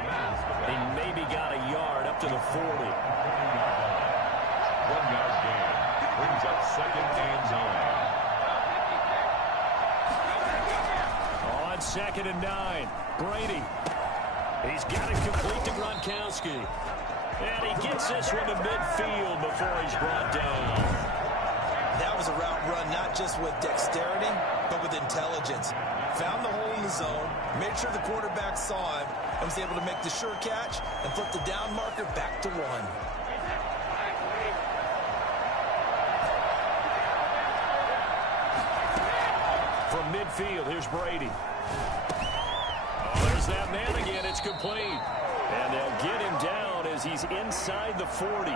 He maybe got a yard up to the 40. 1-yard gain. Brings up 2nd and 9. On 2nd and 9, Brady. He's got it complete to Gronkowski. And he gets this one to midfield before he's brought down. That was a route run not just with dexterity, but with intelligence. Found the hole in the zone, made sure the quarterback saw him, and was able to make the sure catch and flip the down marker back to 1. From midfield, here's Brady. There's that man again. It's complete. And they'll get him down as he's inside the 40.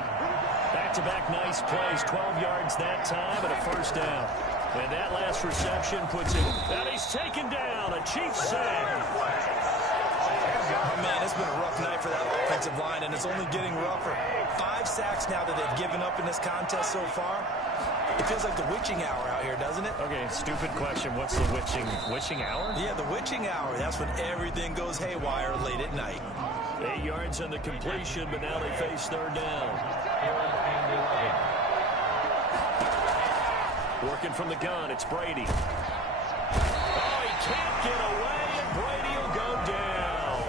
Back-to-back nice plays. 12 yards that time and a 1st down. And that last reception puts him, and he's taken down. A Chiefs sack. Oh, man, it's been a rough night for that offensive line, and it's only getting rougher. 5 sacks now that they've given up in this contest so far. It feels like the witching hour out here, doesn't it? Okay, stupid question. What's the witching hour? Yeah, the witching hour. That's when everything goes haywire late at night. 8 yards on the completion, but now they face third down. Working from the gun, it's Brady. Oh, he can't get away, and Brady will go down.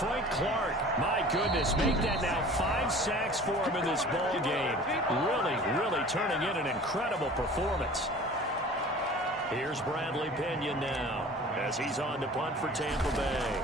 Frank Clark, my goodness, make that now 5 sacks for him in this ball game. Really turning in an incredible performance. Here's Bradley Pena now as he's on to punt for Tampa Bay.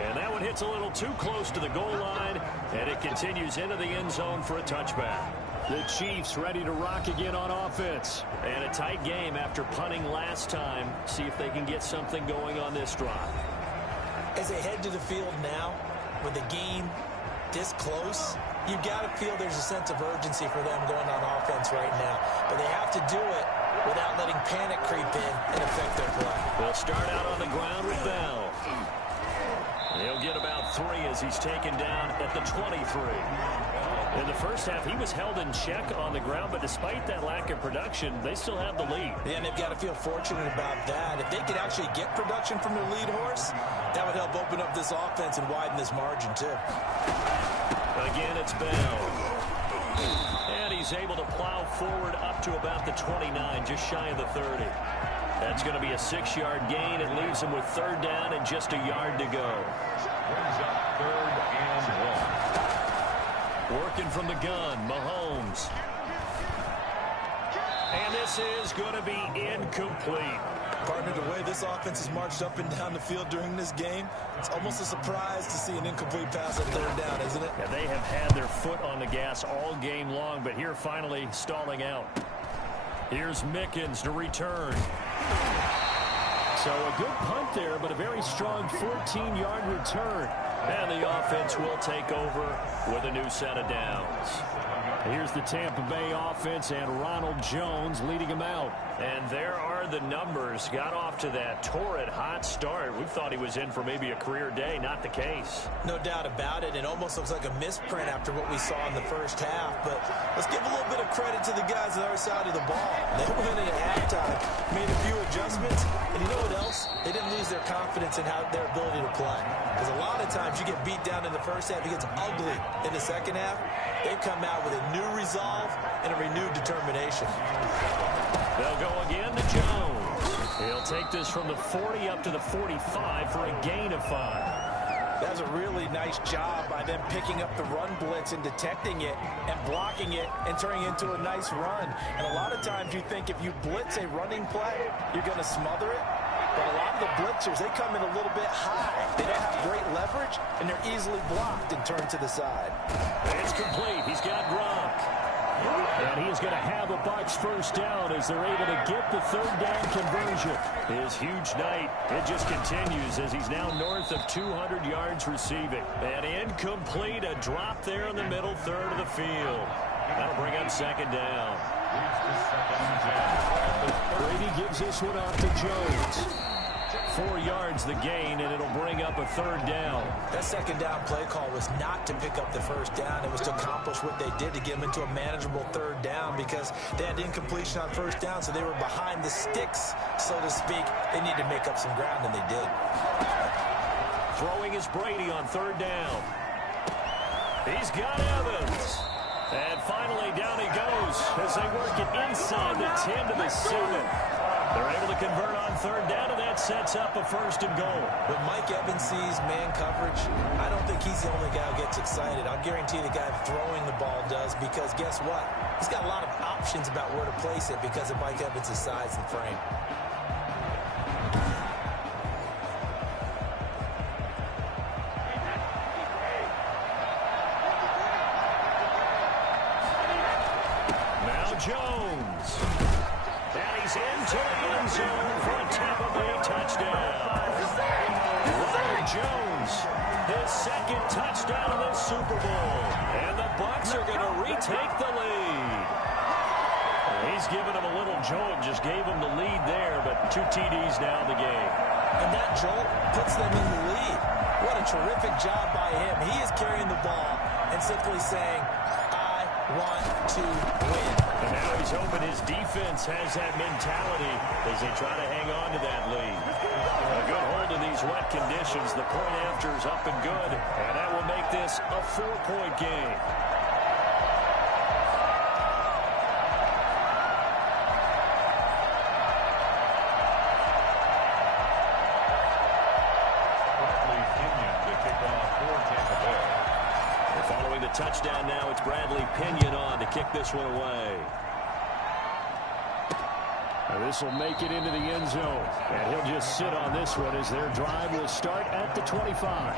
And that one hits a little too close to the goal line, and it continues into the end zone for a touchback. The Chiefs ready to rock again on offense. And a tight game after punting last time. See if they can get something going on this drive. As they head to the field now, with the game this close, you've got to feel there's a sense of urgency for them going on offense right now. But they have to do it without letting panic creep in and affect their play. They'll start out on the ground with Bell. He'll get about 3 as he's taken down at the 23. In the first half, he was held in check on the ground, but despite that lack of production, they still have the lead. Yeah, and they've got to feel fortunate about that. If they could actually get production from their lead horse, that would help open up this offense and widen this margin, too. Again, it's Bell. And he's able to plow forward up to about the 29, just shy of the 30. That's going to be a 6-yard gain. It leaves him with third down and just a yard to go. Brings up 3rd and 1. Working from the gun, Mchomes. And this is going to be incomplete. Partner, the way this offense has marched up and down the field during this game, it's almost a surprise to see an incomplete pass on third down, isn't it? Yeah, they have had their foot on the gas all game long, but here finally stalling out. Here's Mickens to return. So a good punt there, but a very strong 14-yard return. And the offense will take over with a new set of downs. Here's the Tampa Bay offense and Ronald Jones leading them out. And there are the numbers. Got off to that torrid hot start. We thought he was in for maybe a career day. Not the case. No doubt about it. It almost looks like a misprint after what we saw in the first half. But let's give a little bit of credit to the guys on the other side of the ball. They went in at halftime, made a few adjustments, and you know what else? They didn't lose their confidence in their ability to play. Because a lot of times you get beat down in the first half, it gets ugly in the second half. They've come out with a new resolve and a renewed determination. They'll go again to Jones. He'll take this from the 40 up to the 45 for a gain of 5. That's a really nice job by them picking up the run blitz and detecting it and blocking it and turning it into a nice run. And a lot of times you think if you blitz a running play, you're going to smother it. But a lot of the blitzers, they come in a little bit high. They don't have great leverage, and they're easily blocked and turned to the side. It's complete. He's got Gronk. And he is going to have a Bucs first down as they're able to get the third down conversion. His huge night, it just continues as he's now north of 200 yards receiving. And incomplete, a drop there in the middle third of the field. That'll bring up second down. Brady gives this one off to Jones. 4 yards the gain, and it'll bring up a third down. That second down play call was not to pick up the first down. It was to accomplish what they did to get them into a manageable third down because they had incompletion on first down, so they were behind the sticks, so to speak. They needed to make up some ground, and they did. Throwing is Brady on third down. He's got Evans. And finally, down he goes as they work it inside the 10 to the 7. They're able to convert on third down, and that sets up a first and goal. When Mike Evans sees man coverage, I don't think he's the only guy who gets excited. I'll guarantee the guy throwing the ball does because guess what? He's got a lot of options about where to place it because of Mike Evans' size and frame. Jones. And he's into the end zone for a Tampa Bay touchdown. Ronald Jones, his second touchdown of the Super Bowl. And the Bucs are going to retake the lead. He's given them a little jolt, just gave them the lead there, but 2 TDs now in the game. And that jolt puts them in the lead. What a terrific job by him. He is carrying the ball and simply saying, I want to win. And now he's hoping his defense has that mentality as they try to hang on to that lead. A good hold in these wet conditions. The point after is up and good, and that will make this a 4-point game. Following the touchdown now, it's Bradley Pinion on to kick this one away. This will make it into the end zone, and he'll just sit on this one as their drive will start at the 25.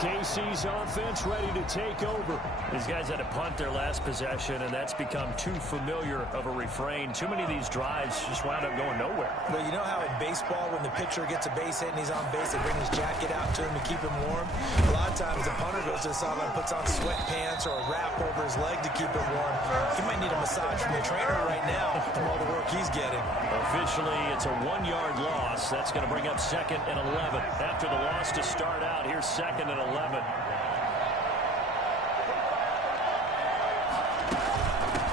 KC's offense ready to take over. These guys had to punt their last possession, and that's become too familiar of a refrain. Too many of these drives just wound up going nowhere. Well, you know how in baseball, when the pitcher gets a base hit and he's on base, they bring his jacket out to him to keep him warm? A lot of times the punter goes to the sideline and puts on sweatpants or a wrap over his leg to keep him warm. He might need a massage from the trainer right now from all the work he's getting. Officially, it's a 1-yard loss. That's going to bring up 2nd and 11. After the loss to start out, here's 2nd and 11.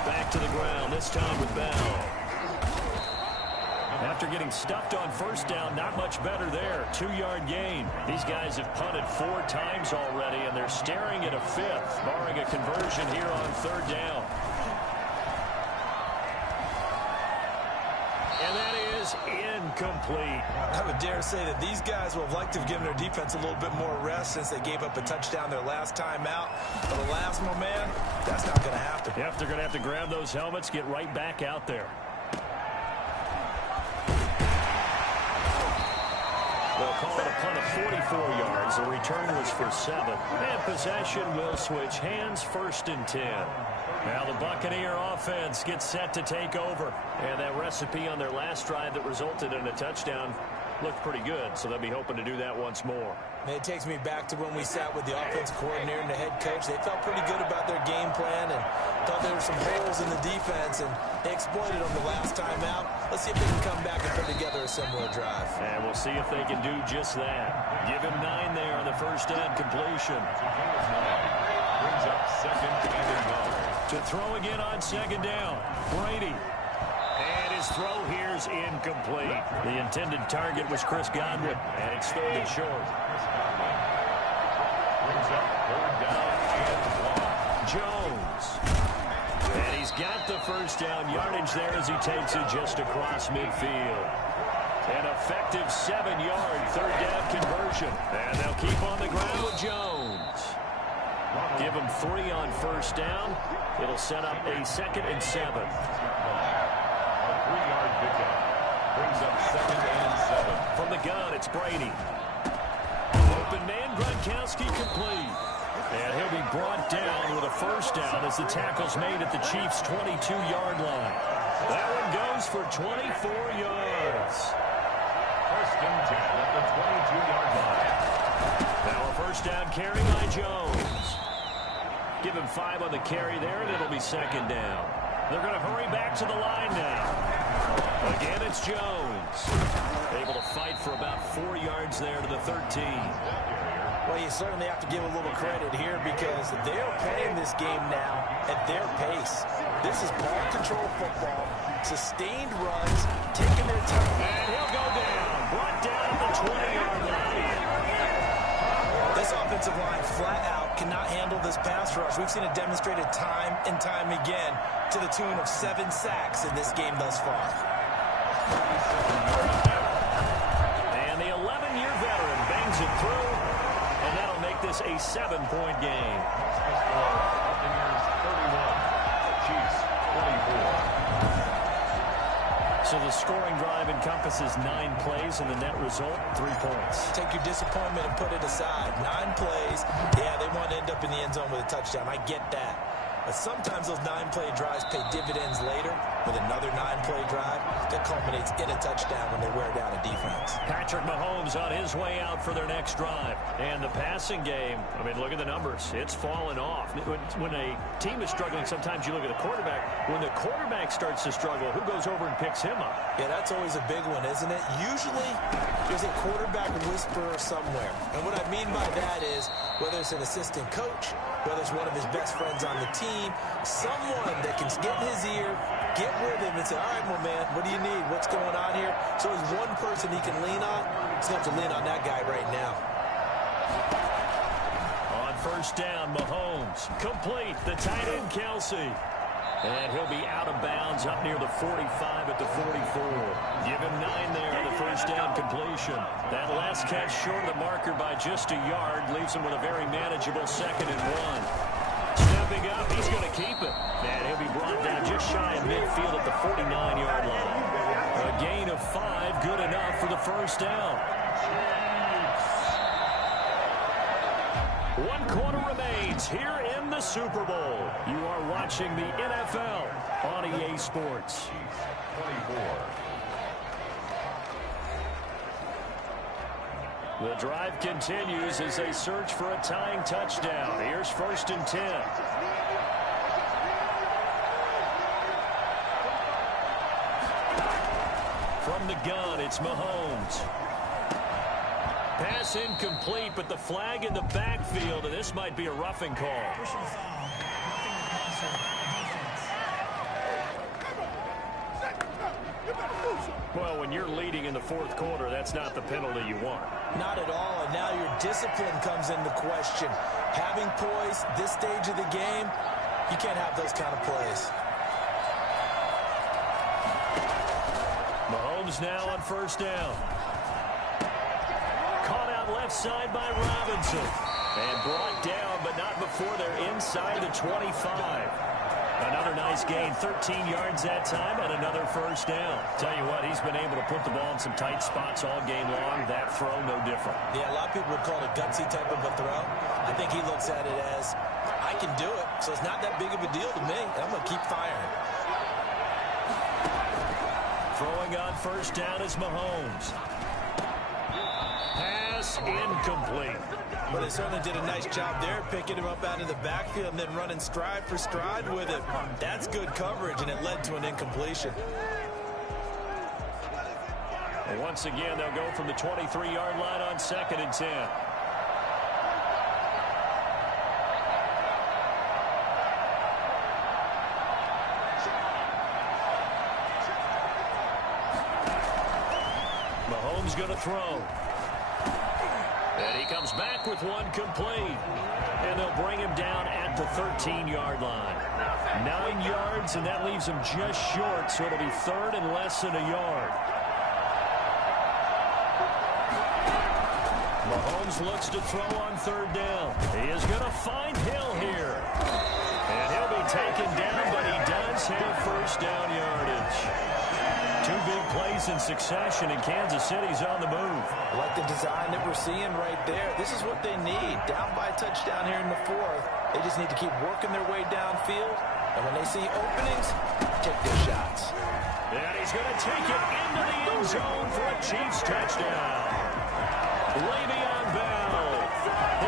Back to the ground, this time with Bell. After getting stuffed on first down, not much better there. 2-yard gain. These guys have punted 4 times already, and they're staring at a 5th, barring a conversion here on 3rd down. And that is incomplete. I would dare say that these guys would have liked to have given their defense a little bit more rest since they gave up a touchdown their last time out. But alas, my man, that's not going to happen. Yep, they're going to have to grab those helmets, get right back out there. They'll call it a punt of 44 yards. The return was for 7. And possession will switch hands, 1st and 10. Now the Buccaneer offense gets set to take over. And that recipe on their last drive that resulted in a touchdown looked pretty good, so they'll be hoping to do that once more. And it takes me back to when we sat with the offensive coordinator and the head coach. They felt pretty good about their game plan and thought there were some holes in the defense, and they exploited them the last time out. Let's see if they can come back and put together a similar drive. And we'll see if they can do just that. Give him 9 there on the first down completion. Brings up 2nd and 1. To throw again on 2nd down. Brady. And his throw here is incomplete. The intended target was Chris Godwin, and it's 3rd and short. Brings up 3rd down and 1. Jones. And he's got the first down yardage there as he takes it just across midfield. An effective 7-yard 3rd down conversion. And they'll keep on the ground with Jones. Give him 3 on first down. It'll set up a 2nd and 7. 3-yard pickup. Brings up 2nd and 7. From the gun, it's Brady. Open man, Gronkowski complete. And he'll be brought down with a first down as the tackle's made at the Chiefs' 22-yard line. That one goes for 24 yards. 1st and 10 at the 22-yard line. Now a first down carry by Jones. Give him 5 on the carry there, and it'll be 2nd down. They're going to hurry back to the line now. Again, it's Jones. Able to fight for about 4 yards there to the 13. Well, you certainly have to give a little credit here because they're playing this game now at their pace. This is ball control football, sustained runs, taking their time. And he'll go down. Brought down at the 20-yard line. This offensive line flat out cannot handle this pass rush. We've seen it demonstrated time and time again to the tune of 7 sacks in this game thus far. And the 11-year veteran bangs it through, and that'll make this a 7-point game. Buccaneers 31, Chiefs 24. So the scoring drive encompasses 9 plays, and the net result, 3 points. Take your disappointment and put it aside. 9 plays. Yeah, they want to end up in the end zone with a touchdown. I get that. But sometimes those 9-play drives pay dividends later. with another 9-play drive that culminates in a touchdown when they wear down a defense. Patrick Mchomes on his way out for their next drive. And the passing game, I mean, look at the numbers. It's fallen off. When a team is struggling, sometimes you look at the quarterback. When the quarterback starts to struggle, who goes over and picks him up? Yeah, that's always a big one, isn't it? Usually, there's a quarterback whisperer somewhere. And what I mean by that is, whether it's an assistant coach, whether it's one of his best friends on the team, someone that can get in his ear, get with him and say, all right, my man, what do you need? What's going on here? So there's one person he can lean on. He's going to have to lean on that guy right now. On first down, Mchomes. Complete. The tight end, Kelsey. And he'll be out of bounds up near the 45 at the 44. Give him 9 there on the first down completion. That last catch short of the marker by just a yard leaves him with a very manageable 2nd and 1. Stepping up, he's going to keep it. And he'll be brought down just shy of midfield at the 49-yard line. A gain of 5, good enough for the first down. 1 quarter remains here in the Super Bowl. You are watching the NFL on EA Sports. 24. The drive continues as they search for a tying touchdown. Here's 1st and 10. From the gun, it's Mchomes. Pass incomplete, but the flag in the backfield, and this might be a roughing call. Well, when you're leading in the 4th quarter, that's not the penalty you want. Not at all, and now your discipline comes into question. Having poise this stage of the game, you can't have those kind of plays. Mchomes now on first down. Caught out left side by Robinson. And brought down, but not before they're inside the 25. Another nice gain, 13 yards that time, and another first down. Tell you what, he's been able to put the ball in some tight spots all game long. That throw, no different. Yeah, a lot of people would call it a gutsy type of a throw. I think he looks at it as, I can do it, so it's not that big of a deal to me, and I'm going to keep firing. Throwing on first down is Mchomes. Pass incomplete. But they certainly did a nice job there, picking him up out of the backfield and then running stride for stride with it. That's good coverage, and it led to an incompletion. And once again, they'll go from the 23-yard line on 2nd and 10. Mahomes going to throw. And he comes back with one complete. And they'll bring him down at the 13-yard line. 9 yards, and that leaves him just short, so it'll be 3rd and less than a yard. Mahomes looks to throw on 3rd down. He is going to find Hill here. And he'll be taken down, but he does have first down yardage. 2 big plays in succession, and Kansas City's on the move. I like the design that we're seeing right there. This is what they need. Down by a touchdown here in the 4th. They just need to keep working their way downfield. And when they see openings, take their shots. And he's going to take it into the end zone for a Chiefs touchdown. Le'Veon Bell,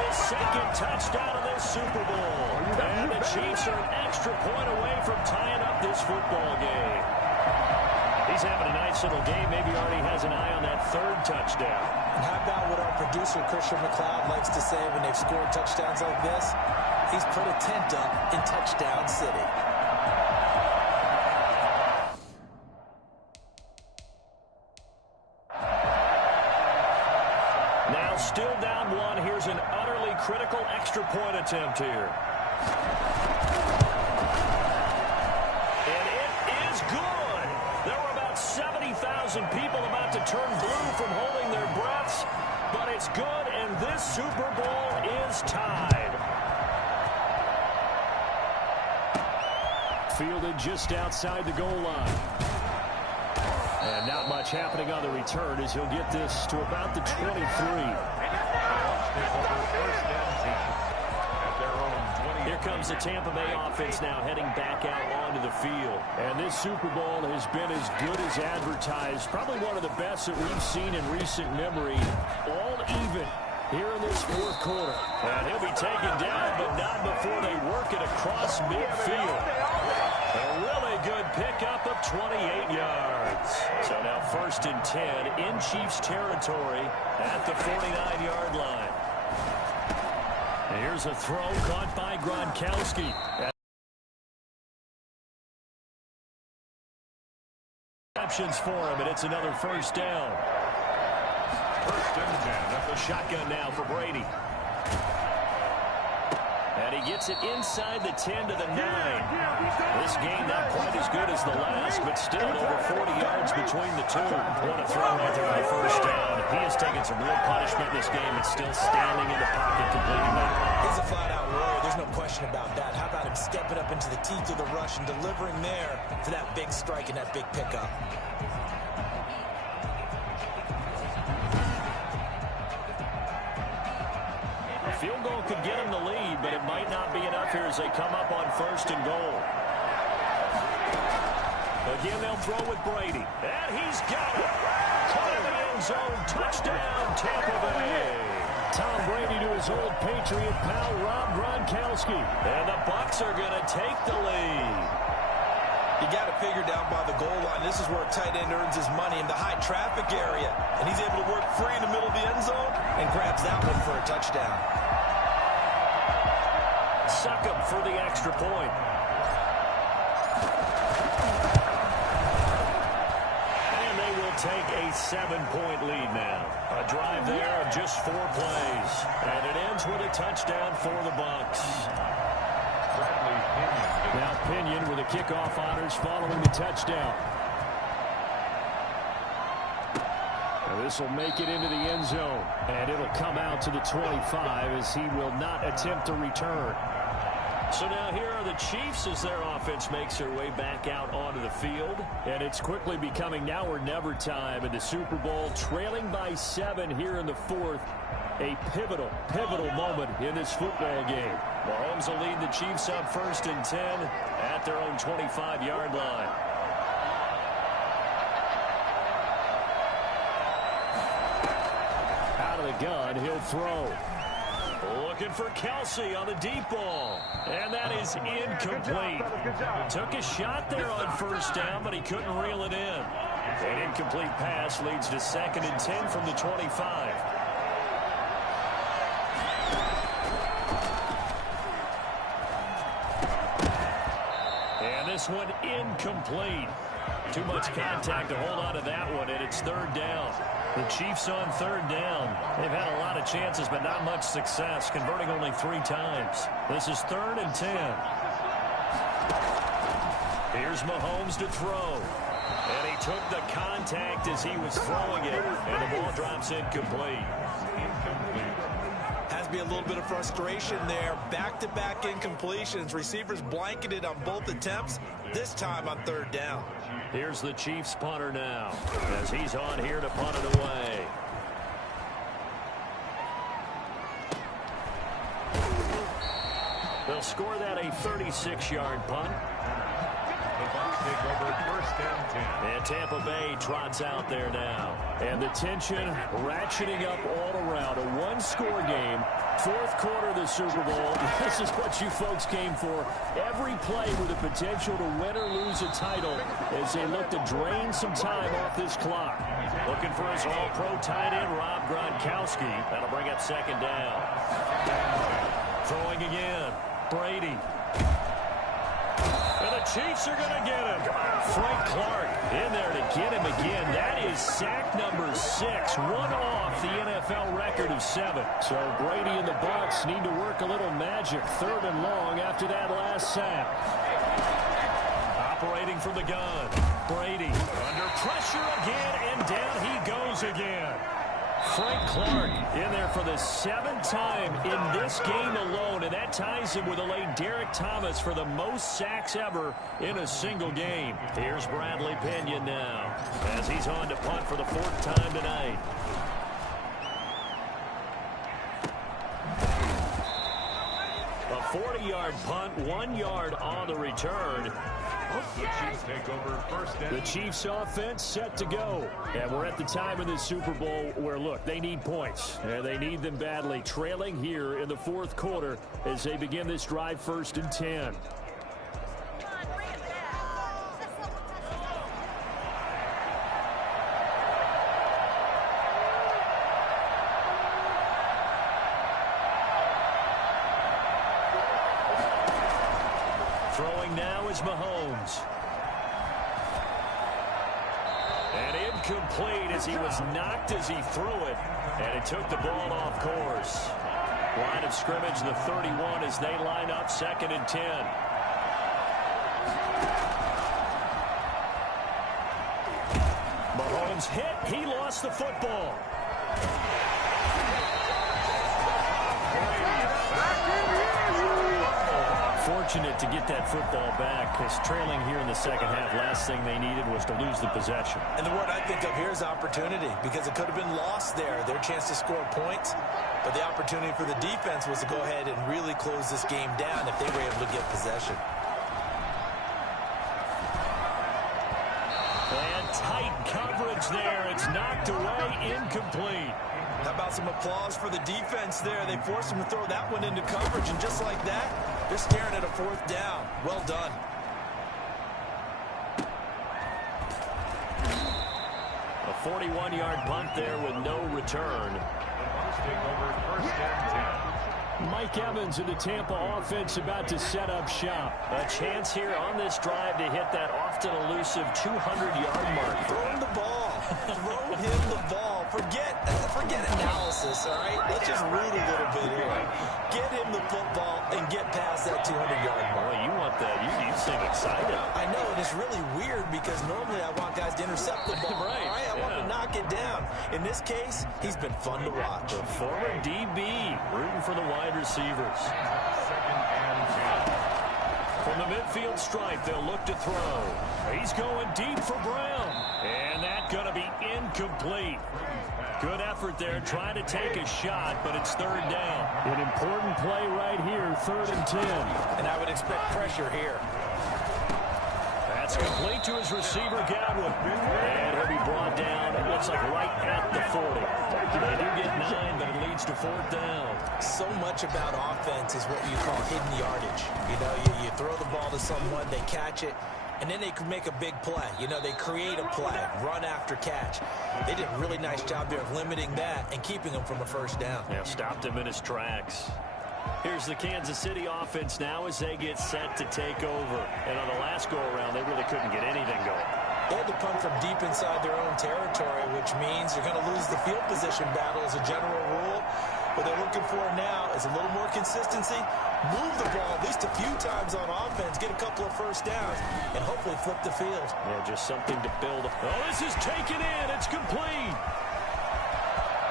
his 2nd touchdown of this Super Bowl. And the Chiefs are an extra point away from tying up this football game. He's having a nice little game. Maybe already has an eye on that 3rd touchdown. And how about what our producer, Christian McLeod, likes to say when they've scored touchdowns like this? He's put a tent up in Touchdown City. Now still down 1. Here's an utterly critical extra point attempt here. And it is good. There were about 70,000 people about to turn blue from holding their breaths, but it's good, and this Super Bowl is tied. Fielded just outside the goal line. And not much happening on the return as he'll get this to about the 23. Here comes the Tampa Bay offense now heading back out onto the field. And this Super Bowl has been as good as advertised. Probably one of the best that we've seen in recent memory. All even here in this fourth quarter. And he'll be taken down, but not before they work it across midfield. A really good pickup of 28 yards. So now 1st and 10 in Chiefs territory at the 49-yard line. Here's a throw caught by Gronkowski. Options for him, and it's another 1st down. 1st and 10. A shotgun now for Brady. And he gets it inside the 10 to the 9. This game not quite as good as the last, but still over 40 yards between the two. What a throw right there on the 1st down. He has taken some real punishment in this game and still standing in the pocket completing that. He's a flat-out warrior. There's no question about that. How about him stepping up into the teeth of the rush and delivering there for that big strike and that big pickup? Field goal could get him the lead, but it might not be enough here as they come up on 1st and goal. Again, they'll throw with Brady. And he's got it. Caught in the end zone. Touchdown, Tampa Bay. Tom Brady to his old Patriot pal, Rob Gronkowski. And the Bucs are going to take the lead. You got to figure down by the goal line. This is where a tight end earns his money in the high traffic area. And he's able to work free in the middle of the end zone and grabs that one for a touchdown. Suck him for the extra point. And they will take a 7-point lead now. A drive there of just 4 plays. And it ends with a touchdown for the Bucs. Now Pinion with the kickoff honors following the touchdown. Now this will make it into the end zone. And it'll come out to the 25 as he will not attempt to return. So now here are the Chiefs as their offense makes their way back out onto the field. And it's quickly becoming now or never time in the Super Bowl, trailing by 7 here in the 4th. A pivotal moment in this football game. Mahomes will lead the Chiefs up 1st and 10 at their own 25-yard line. Out of the gun, he'll throw. Looking for Kelsey on the deep ball. And that is incomplete. Took a shot there on 1st down, but he couldn't reel it in. An incomplete pass leads to 2nd and 10 from the 25. And this one incomplete. Too much contact to hold on to that one, and it's 3rd down. The Chiefs on 3rd down. They've had a lot of chances, but not much success, converting only 3 times. This is 3rd and 10. Here's Mahomes to throw. And he took the contact as he was throwing it, and the ball drops incomplete. Has to be a little bit of frustration there. Back-to-back incompletions. Receivers blanketed on both attempts, this time on 3rd down. Here's the Chiefs punter now as he's on here to punt it away. They'll score that a 36-yard punt. The Bucs take over 1st and 10. And Tampa Bay trots out there now. And the tension ratcheting up all around. A 1-score game. 4th quarter of the Super Bowl. This is what you folks came for. Every play with the potential to win or lose a title as they look to drain some time off this clock. Looking for his all-pro tight end, Rob Gronkowski. That'll bring up 2nd down. Throwing again. Brady. And the Chiefs are going to get him. Frank Clark in there to get him again. That is sack number 6. One off the NFL record of 7. So Brady and the Bucs need to work a little magic. 3rd and long after that last sack. Operating from the gun. Brady under pressure again, and down he goes again. Frank Clark in there for the 7th time in this game alone, and that ties him with the late Derek Thomas for the most sacks ever in a single game. Here's Bradley Pinion now as he's on to punt for the 4th time tonight. A 40-yard punt, 1 yard on the return. The Chiefs take over first and The Chiefs offense set to go. And we're at the time in this Super Bowl where, look, they need points. And they need them badly. Trailing here in the fourth quarter as they begin this drive, 1st and 10. Throwing now is Mchomes. And incomplete as he was knocked as he threw it. And it took the ball off course. Line of scrimmage, the 31 as they line up 2nd and 10. Mahomes hit. He lost the football. Fortunate to get that football back because trailing here in the second half, last thing they needed was to lose the possession. And the word I think of here is opportunity, because it could have been lost there, their chance to score points. But the opportunity for the defense was to go ahead and really close this game down if they were able to get possession. And tight coverage there. It's knocked away, incomplete. How about some applause for the defense there? They forced him to throw that one into coverage, and just like that, they're staring at a 4th down. Well done. A 41-yard punt there with no return. take over first and 10. Mike Evans in the Tampa offense about to set up shop. A chance here on this drive to hit that often elusive 200-yard mark. Throw him the ball. Throw him the ball. Forget analysis, all right? Let's just root a little bit here. Get him the football and get past that 200-yard mark. Boy, you want that. You seem excited. I know, and it's really weird because normally I want guys to intercept the ball. Right, all right? I want to knock it down. In this case, he's been fun to watch. The former DB rooting for the wide receivers. Second and 10. From the midfield stripe, they'll look to throw. He's going deep for Brown. And that's going to be incomplete. Good effort there, trying to take a shot, but it's third down. An important play right here, 3rd and 10. And I would expect pressure here. That's complete to his receiver, Godwin. And he'll be brought down, it looks like right at the 40. They do get 9, but it leads to 4th down. So much about offense is what you call hidden yardage. You know, you throw the ball to someone, they catch it, and then they can make a big play. You know, they create a play, run after catch. They did a really nice job there of limiting that and keeping him from a first down. Yeah, stopped him in his tracks. Here's the Kansas City offense now as they get set to take over. And on the last go-around, they really couldn't get anything going. They had to punt from deep inside their own territory, which means you're going to lose the field position battle as a general rule. What they're looking for now is a little more consistency, move the ball at least a few times on offense, get a couple of first downs, and hopefully flip the field. Yeah, just something to build. Oh, this is taken in. It's complete.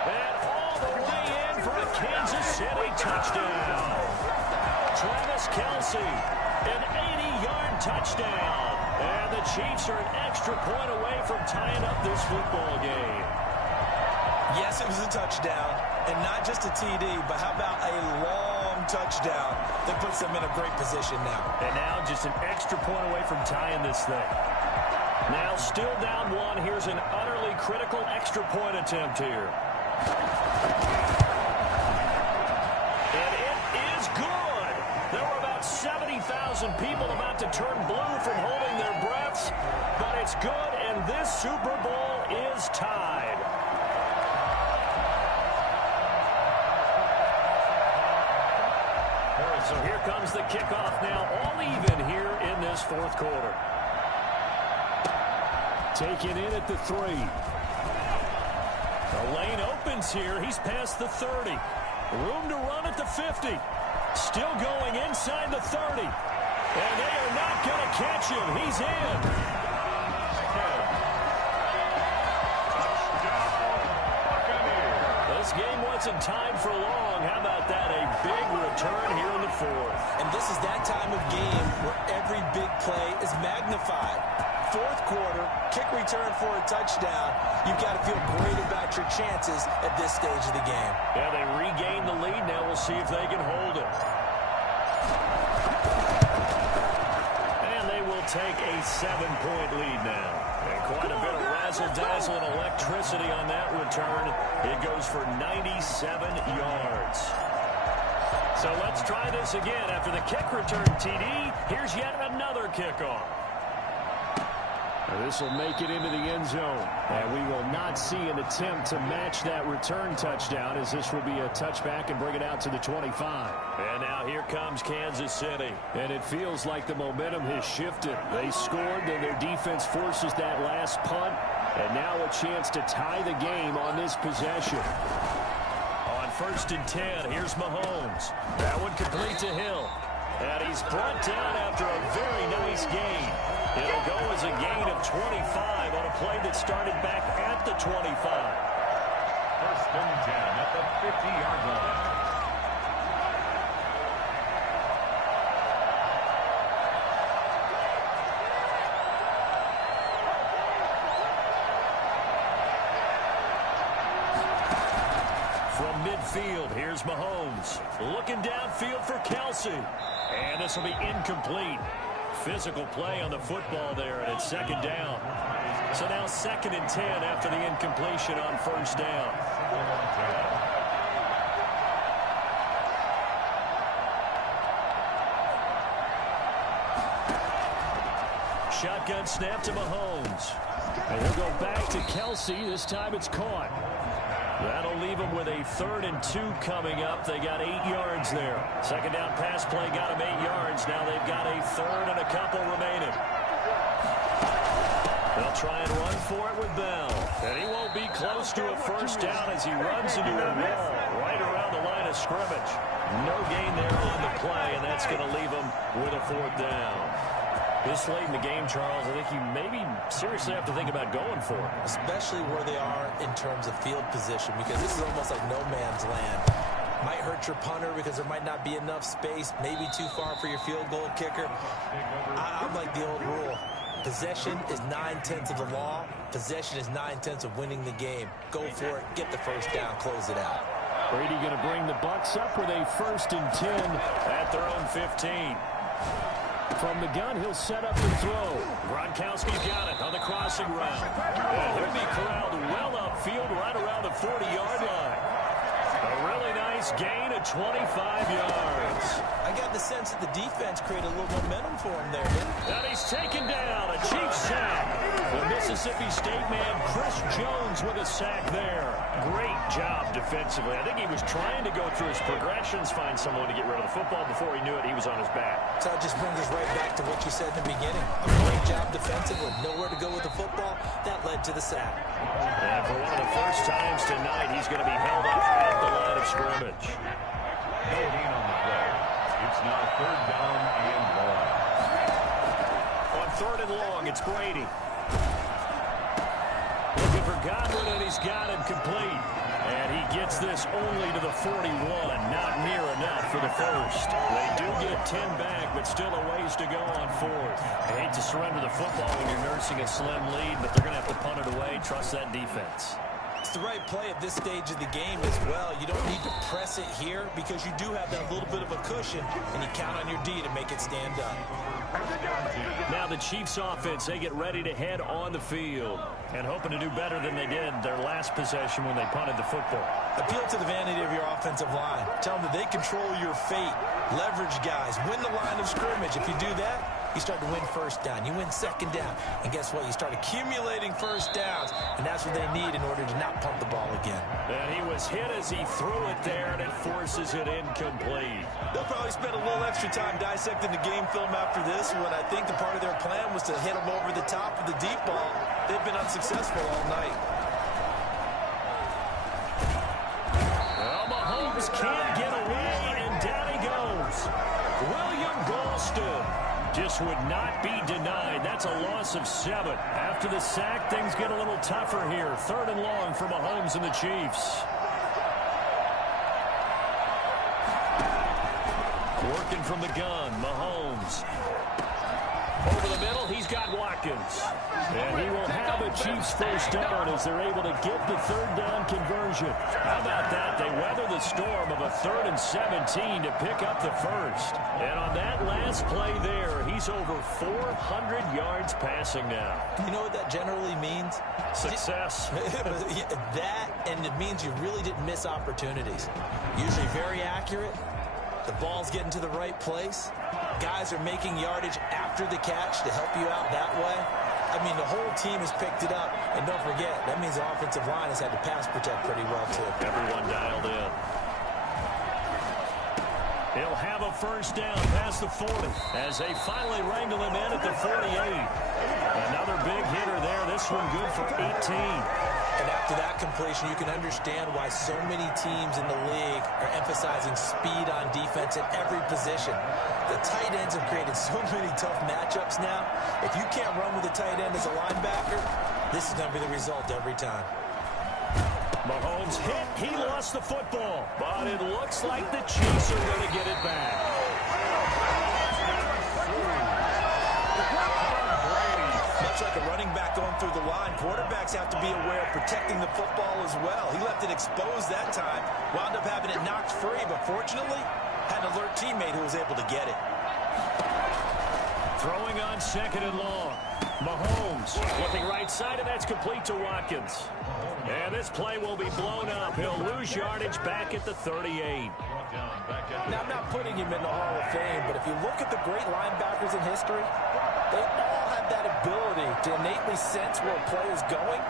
And all the way in for a Kansas City touchdown. Travis Kelce, an 80-yard touchdown. And the Chiefs are an extra point away from tying up this football game. Yes, it was a touchdown, and not just a TD, but how about a long touchdown that puts them in a great position now. And now just an extra point away from tying this thing. Now still down 1. Here's an utterly critical extra point attempt here. And it is good. There were about 70,000 people about to turn blue from holding their breaths, but it's good, and this Super Bowl is tied. So here comes the kickoff now, all even here in this fourth quarter. Taken in at the 3. The lane opens here. He's past the 30. Room to run at the 50. Still going inside the 30. And they are not going to catch him. He's in. This game wasn't tied for long. How about that? A big return here in the 4th. And this is that time of game where every big play is magnified. 4th quarter, kick return for a touchdown. You've got to feel great about your chances at this stage of the game. Yeah, they regain the lead. Now we'll see if they can hold it. take a 7-point lead now. And quite a bit of razzle-dazzle and electricity on that return. It goes for 97 yards. So let's try this again. After the kick return TD, here's yet another kickoff. This will make it into the end zone. And we will not see an attempt to match that return touchdown, as this will be a touchback and bring it out to the 25. And now here comes Kansas City. And it feels like the momentum has shifted. They scored, then their defense forces that last punt. And now a chance to tie the game on this possession. On 1st and 10, here's Mahomes. That one complete to Hill. And he's brought down after a very nice gain. It'll go as a gain of 25 on a play that started back at the 25. 1st and 10 at the 50-yard line. From midfield, here's Mahomes. Looking downfield for Kelsey. And this will be incomplete. Physical play on the football there, and it's 2nd down. So now 2nd and 10 after the incompletion on 1st down. Shotgun snap to Mahomes. And he'll go back to Kelsey. This time it's caught. That'll leave them with a 3rd and 2 coming up. They got 8 yards there. 2nd down pass play got them 8 yards. Now they've got a 3rd and a couple remaining. They'll try and run for it with Bell. And he won't be close to a 1st down as he runs into a wall right around the line of scrimmage. No gain there on the play, and that's going to leave them with a 4th down. This late in the game, Charles, I think you maybe seriously have to think about going for it. Especially where they are in terms of field position, because this is almost like no man's land. Might hurt your punter because there might not be enough space, maybe too far for your field goal kicker. I'm like the old rule. Possession is 9/10 of the law. Possession is 9/10 of winning the game. Go for it, get the 1st down, close it out. Brady going to bring the Bucs up with a 1st and 10 at their own 15. From the gun, he'll set up and throw. Gronkowski's got it on the crossing route. And he'll be corralled well upfield right around the 40-yard line. A really nice gain of 25 yards. I got the sense that the defense created a little momentum for him there. And he's taken down. A cheap sack. The Mississippi State man, Chris Jones, with a sack there. Great job defensively. I think he was trying to go through his progressions, find someone to get rid of the football. Before he knew it, he was on his back. So it just brings us right back to what you said in the beginning. A great job defensively. Nowhere to go with the football. That led to the sack. And for one of the first times tonight, he's going to be held up at the line of scrimmage. No gain on the play. It's now 3rd down and long. On 3rd and long, it's Brady. Looking for Godwin, and he's got him complete. And he gets this only to the 41. Not near enough for the 1st. They do get 10 back, but still a ways to go on 4th. I hate to surrender the football when you're nursing a slim lead, but they're going to have to punt it away. Trust that defense. It's the right play at this stage of the game as well. You don't need to press it here because you do have that little bit of a cushion, and you count on your D to make it stand up. Now the Chiefs offense, they get ready to head on the field and hoping to do better than they did their last possession when they punted the football. Appeal to the vanity of your offensive line. Tell them that they control your fate. Leverage guys. Win the line of scrimmage. If you do that, you start to win 1st down. You win 2nd down. And guess what? You start accumulating 1st downs. And that's what they need in order to not punt the ball again. And he was hit as he threw it there, and it forces it incomplete. They'll probably spend a little extra time dissecting the game film after this, when I think the part of their plan was to hit them over the top of the deep ball. They've been unsuccessful all night. Well, Mahomes can't get away, and down he goes. William Galston just would not be denied. That's a loss of 7. After the sack, things get a little tougher here. 3rd and long for Mahomes and the Chiefs. Working from the gun, Mahomes. Over the middle, he's got Watkins. And he will have a Chiefs first down as they're able to get the third down conversion. How about that? They weather the storm of a 3rd and 17 to pick up the first. And on that last play there, he's over 400 yards passing now. You know what that generally means? Success. That, and it means you really didn't miss opportunities. Usually very accurate. The ball's getting to the right place. Guys are making yardage after the catch to help you out that way. I mean, the whole team has picked it up. And don't forget, that means the offensive line has had to pass protect pretty well, too. Everyone dialed in. He'll have a first down past the 40 as they finally wrangle him in at the 48. Another big hitter there. This one good for 18. And after that completion, you can understand why so many teams in the league are emphasizing speed on defense at every position. The tight ends have created so many tough matchups now. If you can't run with a tight end as a linebacker, this is going to be the result every time. Mahomes hit. He lost the football. But it looks like the Chiefs are going to get it back. Much like a running back going through the line, quarterbacks have to be aware of protecting the football as well. He left it exposed that time, wound up having it knocked free, but fortunately, had an alert teammate who was able to get it. Throwing on 2nd and long. Mahomes looking right side, and that's complete to Watkins. And this play will be blown up. He'll lose yardage back at the 38. Now, I'm not putting him in the Hall of Fame, but if you look at the great linebackers in history, they all have that ability to innately sense where a play is going,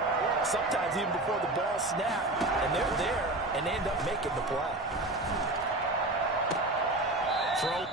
sometimes even before the ball snapped, and they're there, and they end up making the play. Throw.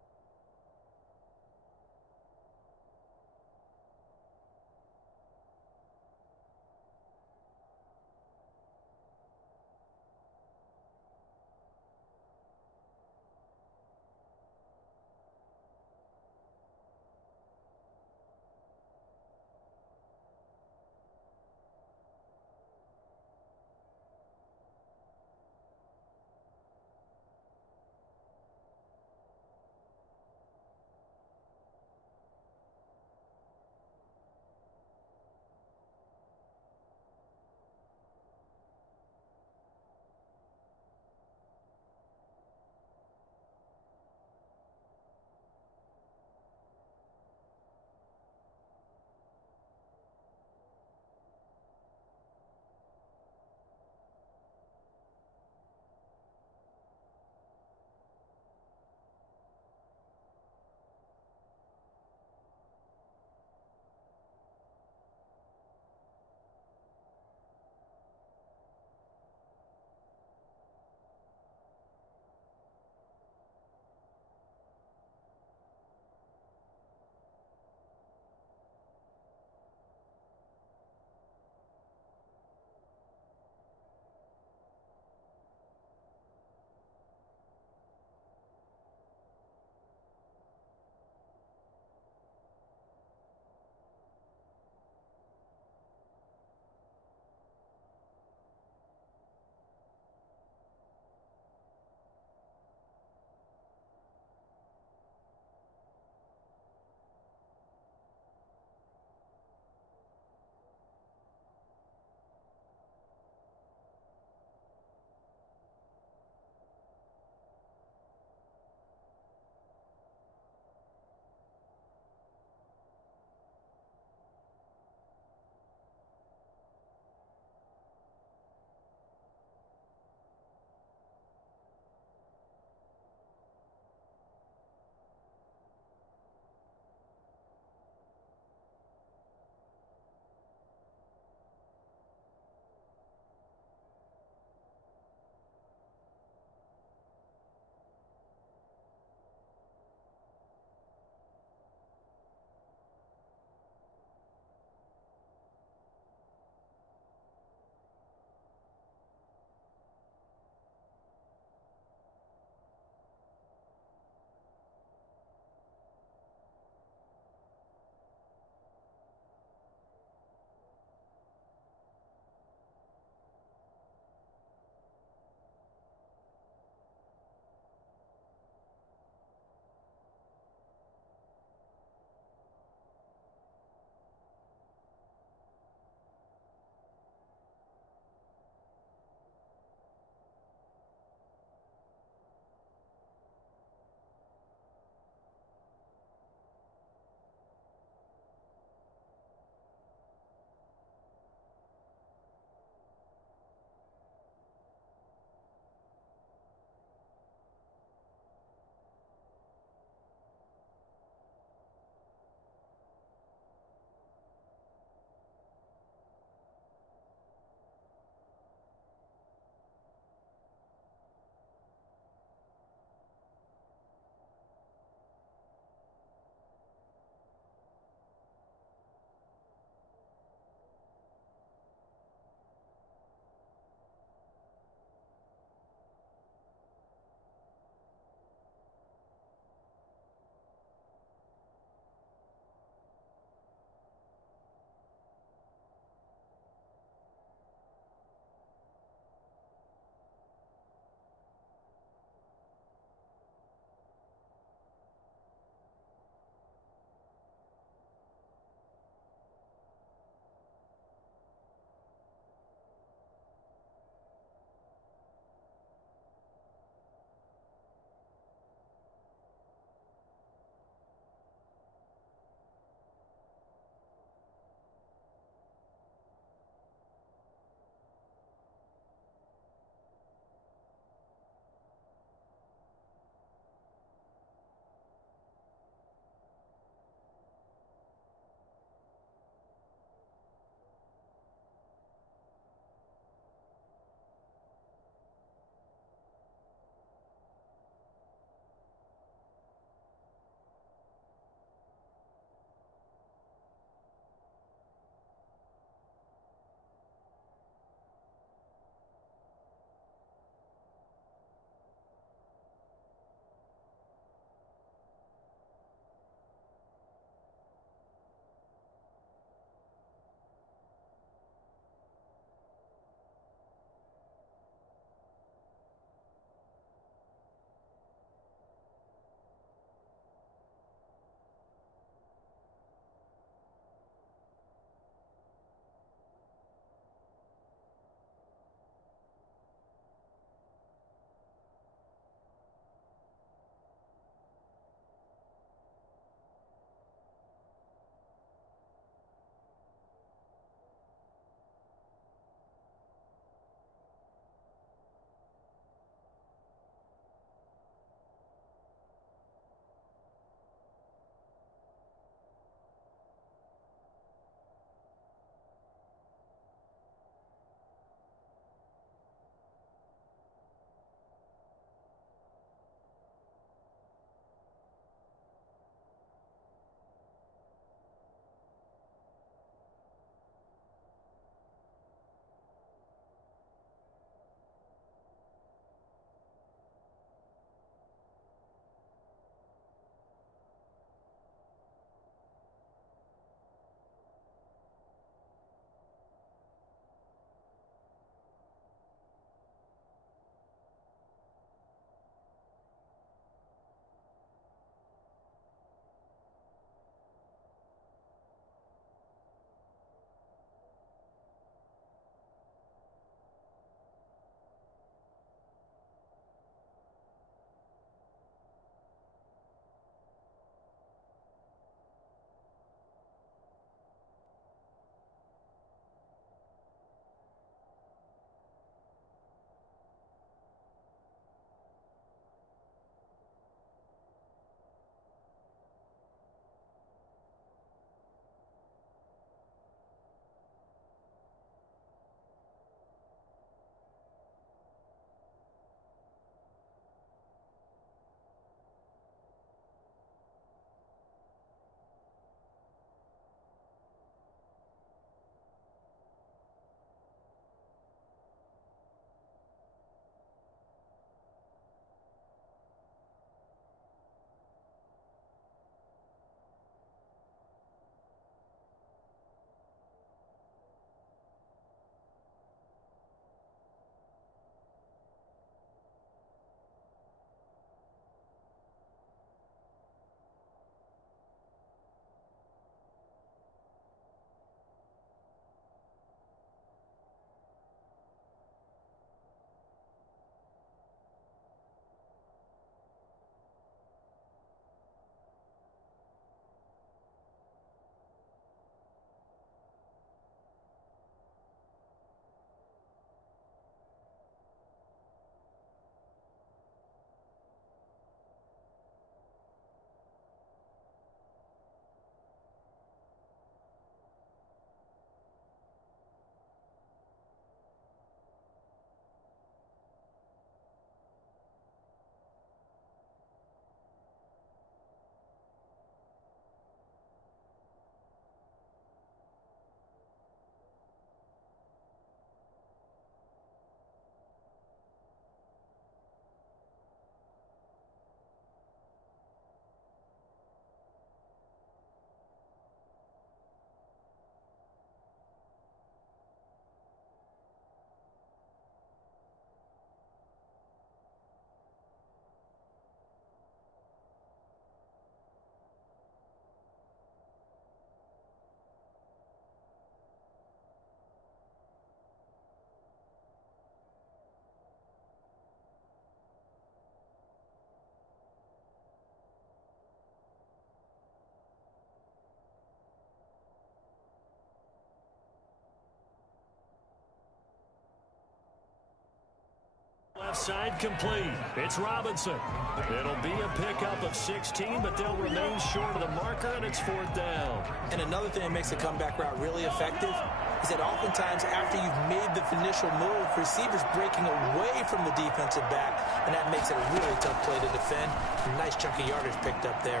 left side complete. It's Robinson. It'll be a pickup of 16, but they'll remain short of the marker, and it's 4th down. And another thing that makes the comeback route really effective is that oftentimes after you've made the initial move, receivers breaking away from the defensive back, and that makes it a really tough play to defend. A nice chunk of yardage picked up there.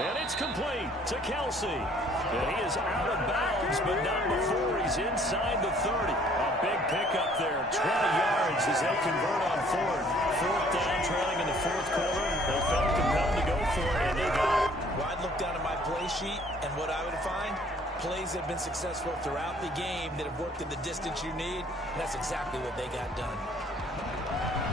And it's complete to Kelsey. And he is out of bounds, but not before he's inside the 30. A big pickup there, 20 yards as they convert on 4th. 4th down, trailing in the 4th quarter. They felt compelled to go for it, and they got it. Well, I'd look down at my play sheet, and what I would find, plays that have been successful throughout the game that have worked in the distance you need, and that's exactly what they got done.